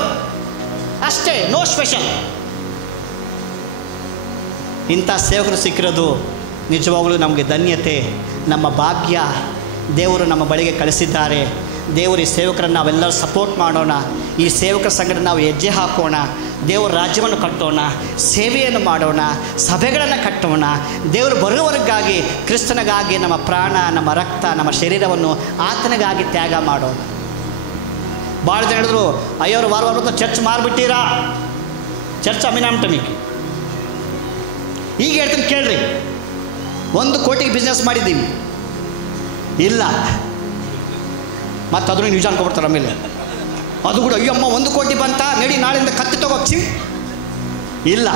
ಅಷ್ಟೇ, ನೋ ಸ್ಪೆಷಲ್. ಇಂಥ ಸೇವಕರು ಸಿಕ್ಕಿರೋದು ನಿಜವಾಗಲೂ ನಮಗೆ ಧನ್ಯತೆ, ನಮ್ಮ ಭಾಗ್ಯ. ದೇವರು ನಮ್ಮ ಬಳಿಗೆ ಕಳಿಸಿದ್ದಾರೆ. ದೇವರು ಈ ಸೇವಕರನ್ನು ನಾವೆಲ್ಲರೂ ಸಪೋರ್ಟ್ ಮಾಡೋಣ. ಈ ಸೇವಕರ ಸಂಗಡ ನಾವು ಹೆಜ್ಜೆ ಹಾಕೋಣ. ದೇವರ ರಾಜ್ಯವನ್ನು ಕಟ್ಟೋಣ, ಸೇವೆಯನ್ನು ಮಾಡೋಣ, ಸಭೆಗಳನ್ನು ಕಟ್ಟೋಣ. ದೇವರು ಬರುವವರೆಗಾಗಿ, ಕ್ರಿಸ್ತನಿಗಾಗಿ ನಮ್ಮ ಪ್ರಾಣ, ನಮ್ಮ ರಕ್ತ, ನಮ್ಮ ಶರೀರವನ್ನು ಆತನಿಗಾಗಿ ತ್ಯಾಗ ಮಾಡೋಣ. ಭಾಳ ಜನ ಹೇಳಿದ್ರು, ಅಯ್ಯವರು ವಾರ ಚರ್ಚ್ ಮಾರಿಬಿಟ್ಟಿರಾ, ಚರ್ಚ್ ಅಮಿನಾಮ್ಟಮಿಕ್. ಈಗ ಹೇಳ್ತೀನಿ ಕೇಳ್ರಿ, 1 ಕೋಟಿಗೆ ಬಿಸ್ನೆಸ್ ಮಾಡಿದ್ದೀವಿ. ಇಲ್ಲ, ಮತ್ತು ಅದನ್ನು ನಿಜ ಅನ್ಕೊಬಿಡ್ತಾರೆ. ಆಮೇಲೆ ಅದು ಕೂಡ ಅಯ್ಯಮ್ಮ 1 ಕೋಟಿ ಬಂತ, ನಡಿ ನಾಳಿಂದ ಕತ್ತಿ ತಗೋಗ್ಸಿ. ಇಲ್ಲ,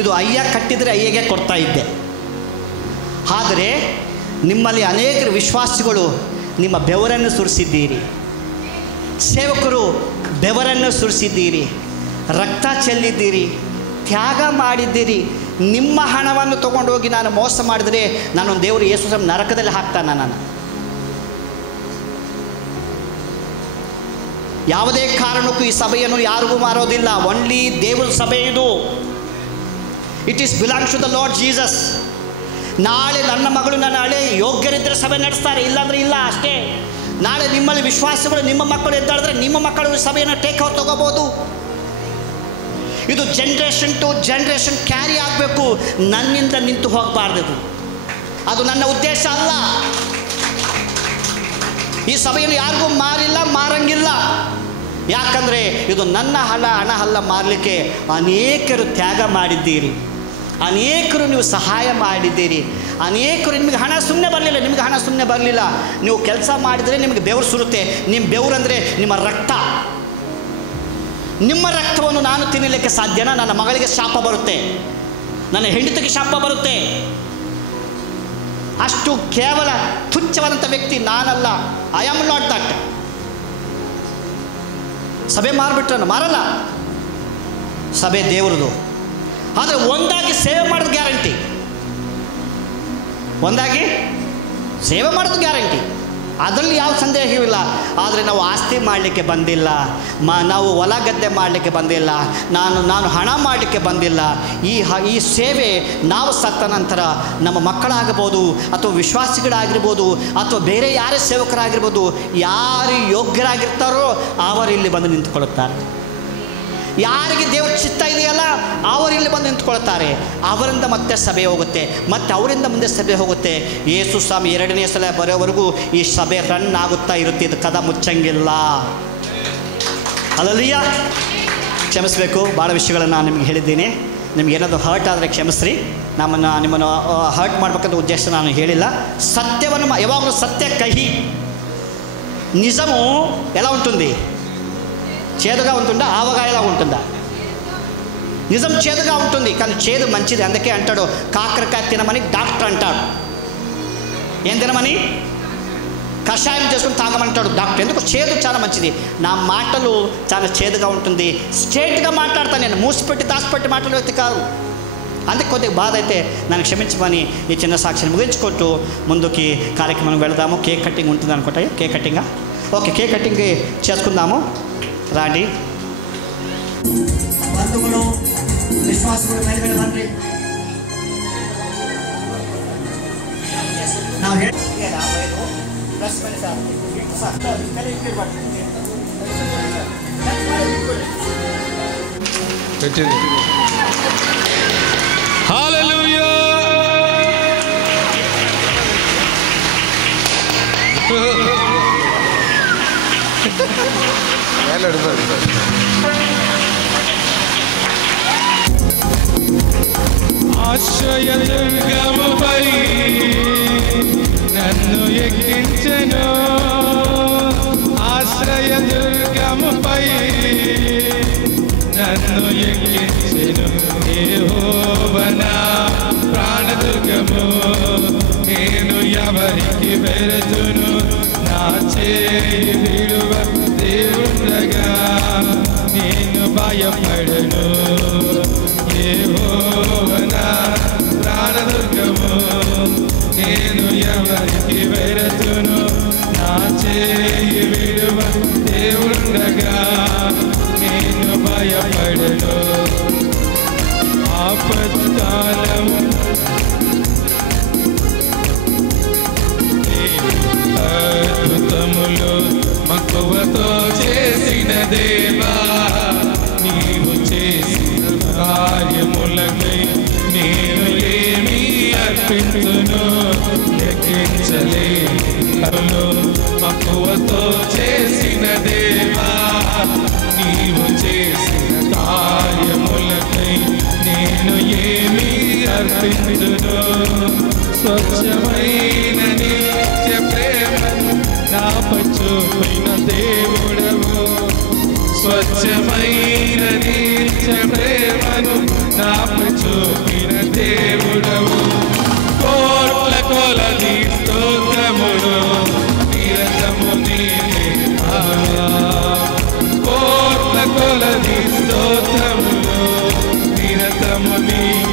ಇದು ಅಯ್ಯ ಕಟ್ಟಿದರೆ ಅಯ್ಯಗೆ ಕೊಡ್ತಾ ಇದ್ದೆ. ಆದರೆ ನಿಮ್ಮಲ್ಲಿ ಅನೇಕ ವಿಶ್ವಾಸಿಗಳು ನಿಮ್ಮ ಬೆವರನ್ನು ಸುರಿಸಿದ್ದೀರಿ. ಸೇವಕರು ಬೆವರನ್ನು ಸುರಿಸಿದ್ದೀರಿ, ರಕ್ತ ಚೆಲ್ಲಿದ್ದೀರಿ, ತ್ಯಾಗ ಮಾಡಿದ್ದೀರಿ. ನಿಮ್ಮ ಹಣವನ್ನು ತೊಗೊಂಡೋಗಿ ನಾನು ಮೋಸ ಮಾಡಿದರೆ ನಾನು ದೇವರು ಯೇಸು ನರಕದಲ್ಲಿ ಹಾಕ್ತಾನೆ. ನಾನು ಯಾವುದೇ ಕಾರಣಕ್ಕೂ ಈ ಸಭೆಯನ್ನು ಯಾರಿಗೂ ಮಾರೋದಿಲ್ಲ. ಓನ್ಲಿ ದೇವರ ಸಭೆ ಇದು. It is belongs to the Lord Jesus. ನಾಳೆ ನನ್ನ ಮಗಳು, ನನ್ನ ಹಳೆ ಯೋಗ್ಯರಿದ್ದರೆ ಸಭೆ ನಡೆಸ್ತಾರೆ, ಇಲ್ಲಾಂದರೆ ಇಲ್ಲ, ಅಷ್ಟೇ. ನಾಳೆ ನಿಮ್ಮಲ್ಲಿ ವಿಶ್ವಾಸಗಳು, ನಿಮ್ಮ ಮಕ್ಕಳು ಎದ್ದಾಡಿದ್ರೆ ನಿಮ್ಮ ಮಕ್ಕಳು ಸಭೆಯನ್ನು ಟೇಕ್ ಓವರ್ ತಗೋಬೋದು. ಇದು ಜನ್ರೇಷನ್ ಟು ಜನ್ರೇಷನ್ ಕ್ಯಾರಿ ಆಗಬೇಕು, ನನ್ನಿಂದ ನಿಂತು ಹೋಗಬಾರ್ದು. ಅದು ನನ್ನ ಉದ್ದೇಶ ಅಲ್ಲ. ಈ ಸಭೆಯನ್ನು ಯಾರಿಗೂ ಮಾರಿಲ್ಲ, ಮಾರಂಗಿಲ್ಲ. ಯಾಕಂದರೆ ಇದು ನನ್ನ ಹಣ ಅಲ್ಲ ಮಾರಲಿಕ್ಕೆ. ಅನೇಕರು ತ್ಯಾಗ ಮಾಡಿದ್ದೀರಿ, ಅನೇಕರು ನೀವು ಸಹಾಯ ಮಾಡಿದ್ದೀರಿ, ಅನೇಕರು ನಿಮಗೆ ಹಣ ಸುಮ್ಮನೆ ಬರಲಿಲ್ಲ. ನಿಮಗೆ ಹಣ ಸುಮ್ಮನೆ ಬರಲಿಲ್ಲ. ನೀವು ಕೆಲಸ ಮಾಡಿದರೆ ನಿಮಗೆ ಬೆವರು ಸುರುತ್ತೆ. ನಿಮ್ಮ ಬೆವರು ಅಂದರೆ ನಿಮ್ಮ ರಕ್ತ. ನಿಮ್ಮ ರಕ್ತವನ್ನು ನಾನು ತಿನ್ನಲಿಕ್ಕೆ ಸಾಧ್ಯನಾ? ನನ್ನ ಮಗಳಿಗೆ ಶಾಪ ಬರುತ್ತೆ, ನನ್ನ ಹೆಂಡತಿಗೆ ಶಾಪ ಬರುತ್ತೆ. ಅಷ್ಟು ಕೇವಲ ತುಚ್ಛವಾದಂಥ ವ್ಯಕ್ತಿ ನಾನಲ್ಲ. I am not that. ಸಭೆ ಮಾರ್ಬಿಟ್ರನ್ನು ಮಾರಲ್ಲ, ಸಭೆ ದೇವರದು. ಆದರೆ ಒಂದಾಗಿ ಸೇವೆ ಮಾಡೋದು ಗ್ಯಾರಂಟಿ, ಒಂದಾಗಿ ಸೇವೆ ಮಾಡೋದು ಗ್ಯಾರಂಟಿ. ಅದರಲ್ಲಿ ಯಾವ ಸಂದೇಹವಿಲ್ಲ. ಆದರೆ ನಾವು ಆಸ್ತಿ ಮಾಡಲಿಕ್ಕೆ ಬಂದಿಲ್ಲ, ನಾವು ಹೊಲ ಗದ್ದೆ ಮಾಡಲಿಕ್ಕೆ ಬಂದಿಲ್ಲ, ನಾನು ಹಣ ಮಾಡಲಿಕ್ಕೆ ಬಂದಿಲ್ಲ. ಈ ಸೇವೆ ನಾವು ಸತ್ತ ನಂತರ ನಮ್ಮ ಮಕ್ಕಳಾಗಬಹುದು, ಅಥವಾ ವಿಶ್ವಾಸಿಗಳಾಗಿರ್ಬೋದು, ಅಥವಾ ಬೇರೆ ಯಾರೇ ಸೇವಕರಾಗಿರ್ಬೋದು, ಯಾರು ಯೋಗ್ಯರಾಗಿರ್ತಾರೋ ಅವರು ಇಲ್ಲಿ ಬಂದು ನಿಂತುಕೊಳ್ಳುತ್ತಾರೆ. ಯಾರಿಗೆ ದೇವ್ರ ಚಿತ್ತ ಇದೆಯಲ್ಲ ಅವರು ಇಲ್ಲಿ ಬಂದು ನಿಂತ್ಕೊಳ್ತಾರೆ. ಅವರಿಂದ ಮತ್ತೆ ಸಭೆ ಹೋಗುತ್ತೆ, ಮತ್ತು ಅವರಿಂದ ಮುಂದೆ ಸಭೆ ಹೋಗುತ್ತೆ. ಯೇಸು ಸ್ವಾಮಿ 2ನೇ ಸಲ ಬರೋವರೆಗೂ ಈ ಸಭೆ ರನ್ ಆಗುತ್ತಾ ಇರುತ್ತೆ. ಇದು ಕದ ಮುಚ್ಚಂಗಿಲ್ಲ. ಅಲ್ಲಲ್ಲಿಯ ಕ್ಷಮಿಸಬೇಕು, ಭಾಳ ವಿಷಯಗಳನ್ನು ನಾನು ನಿಮಗೆ ಹೇಳಿದ್ದೀನಿ. ನಿಮಗೇನಾದರೂ ಹರ್ಟ್ ಆದರೆ ಕ್ಷಮಿಸ್ರಿ. ನಿಮ್ಮನ್ನು ಹರ್ಟ್ ಮಾಡ್ಬೇಕಂತ ಉದ್ದೇಶ ನಾನು ಹೇಳಿಲ್ಲ. ಸತ್ಯವನ್ನು ಯಾವಾಗಲೂ సత్య కహి నిజము ఎలా ఉంటుంది? చేదుగా ఉంటుందా, ఆవగా ఎలా ఉంటుందా? నిజం చేదుగా ఉంటుంది, కానీ చేదు మంచిది. అందుకే అంటాడు కాకరకాయ తినమని డాక్టర్ అంటాడు. ఏం తినమని? కషాయం చేసుకుని తాగమంటాడు డాక్టర్. ఎందుకు? చేదు చాలా మంచిది. నా మాటలు చాలా చేదుగా ఉంటుంది. స్ట్రేట్గా మాట్లాడతాను నేను, మూసిపెట్టి దాచిపెట్టి మాట్లాడే వ్యక్తి కాదు. అందుకే కొద్దిగా బాధ అయితే నన్ను క్షమించమని ఈ చిన్న సాక్షిని ముగించుకుంటూ ముందుకి కార్యక్రమం వెళదాము. కేక్ కటింగ్ ఉంటుంది అనుకుంటా. కేక్ కటింగా? ఓకే, కేక్ కటింగ్ చేసుకుందాము. రాండి బంధువులు, విశ్వాసులు, మేలుగల తండ్రి, ನಾವು Hallelujah. ఆశ్రయ దుర్గముపై నన్ను ఎక్కించెను, ఆశ్రయ దుర్గముపై నన్ను ఎక్కించెను. యెహోవా నా ప్రాణదుర్గము, నేను ఎవరికి వెళుతును? నా చేయి విడువ దేవుండగా నేను భయపడను. యెహోవా నా ప్రాణదుర్గము, నేను ఎవరికి వెళుతును? నా చేయి విడువ దేవుండగా నేను భయపడను. ఆపత్కాలం అద్భుతములు మక్కువతో చేసిన దేవా, నీవు చేసిన కార్యములకై నేను ఏమీ అర్పించును? లెక్కించలేను. మక్కువతో చేసిన దేవా, నీవు చేసిన కార్యములకై నేను ఏమీ అర్పించును? స్వచ్ఛమైన నిత్య ప్రేమను నాపై చూపిన దేవుడవు, స్వచ్ఛమైన నిత్య ప్రేమను నాపై చూపిన దేవుడవు. కోట్ల కొలది స్తోత్రములు నిరతము నీకే, కోట్ల కొలది స్తోత్రములు నిరతము నీకే.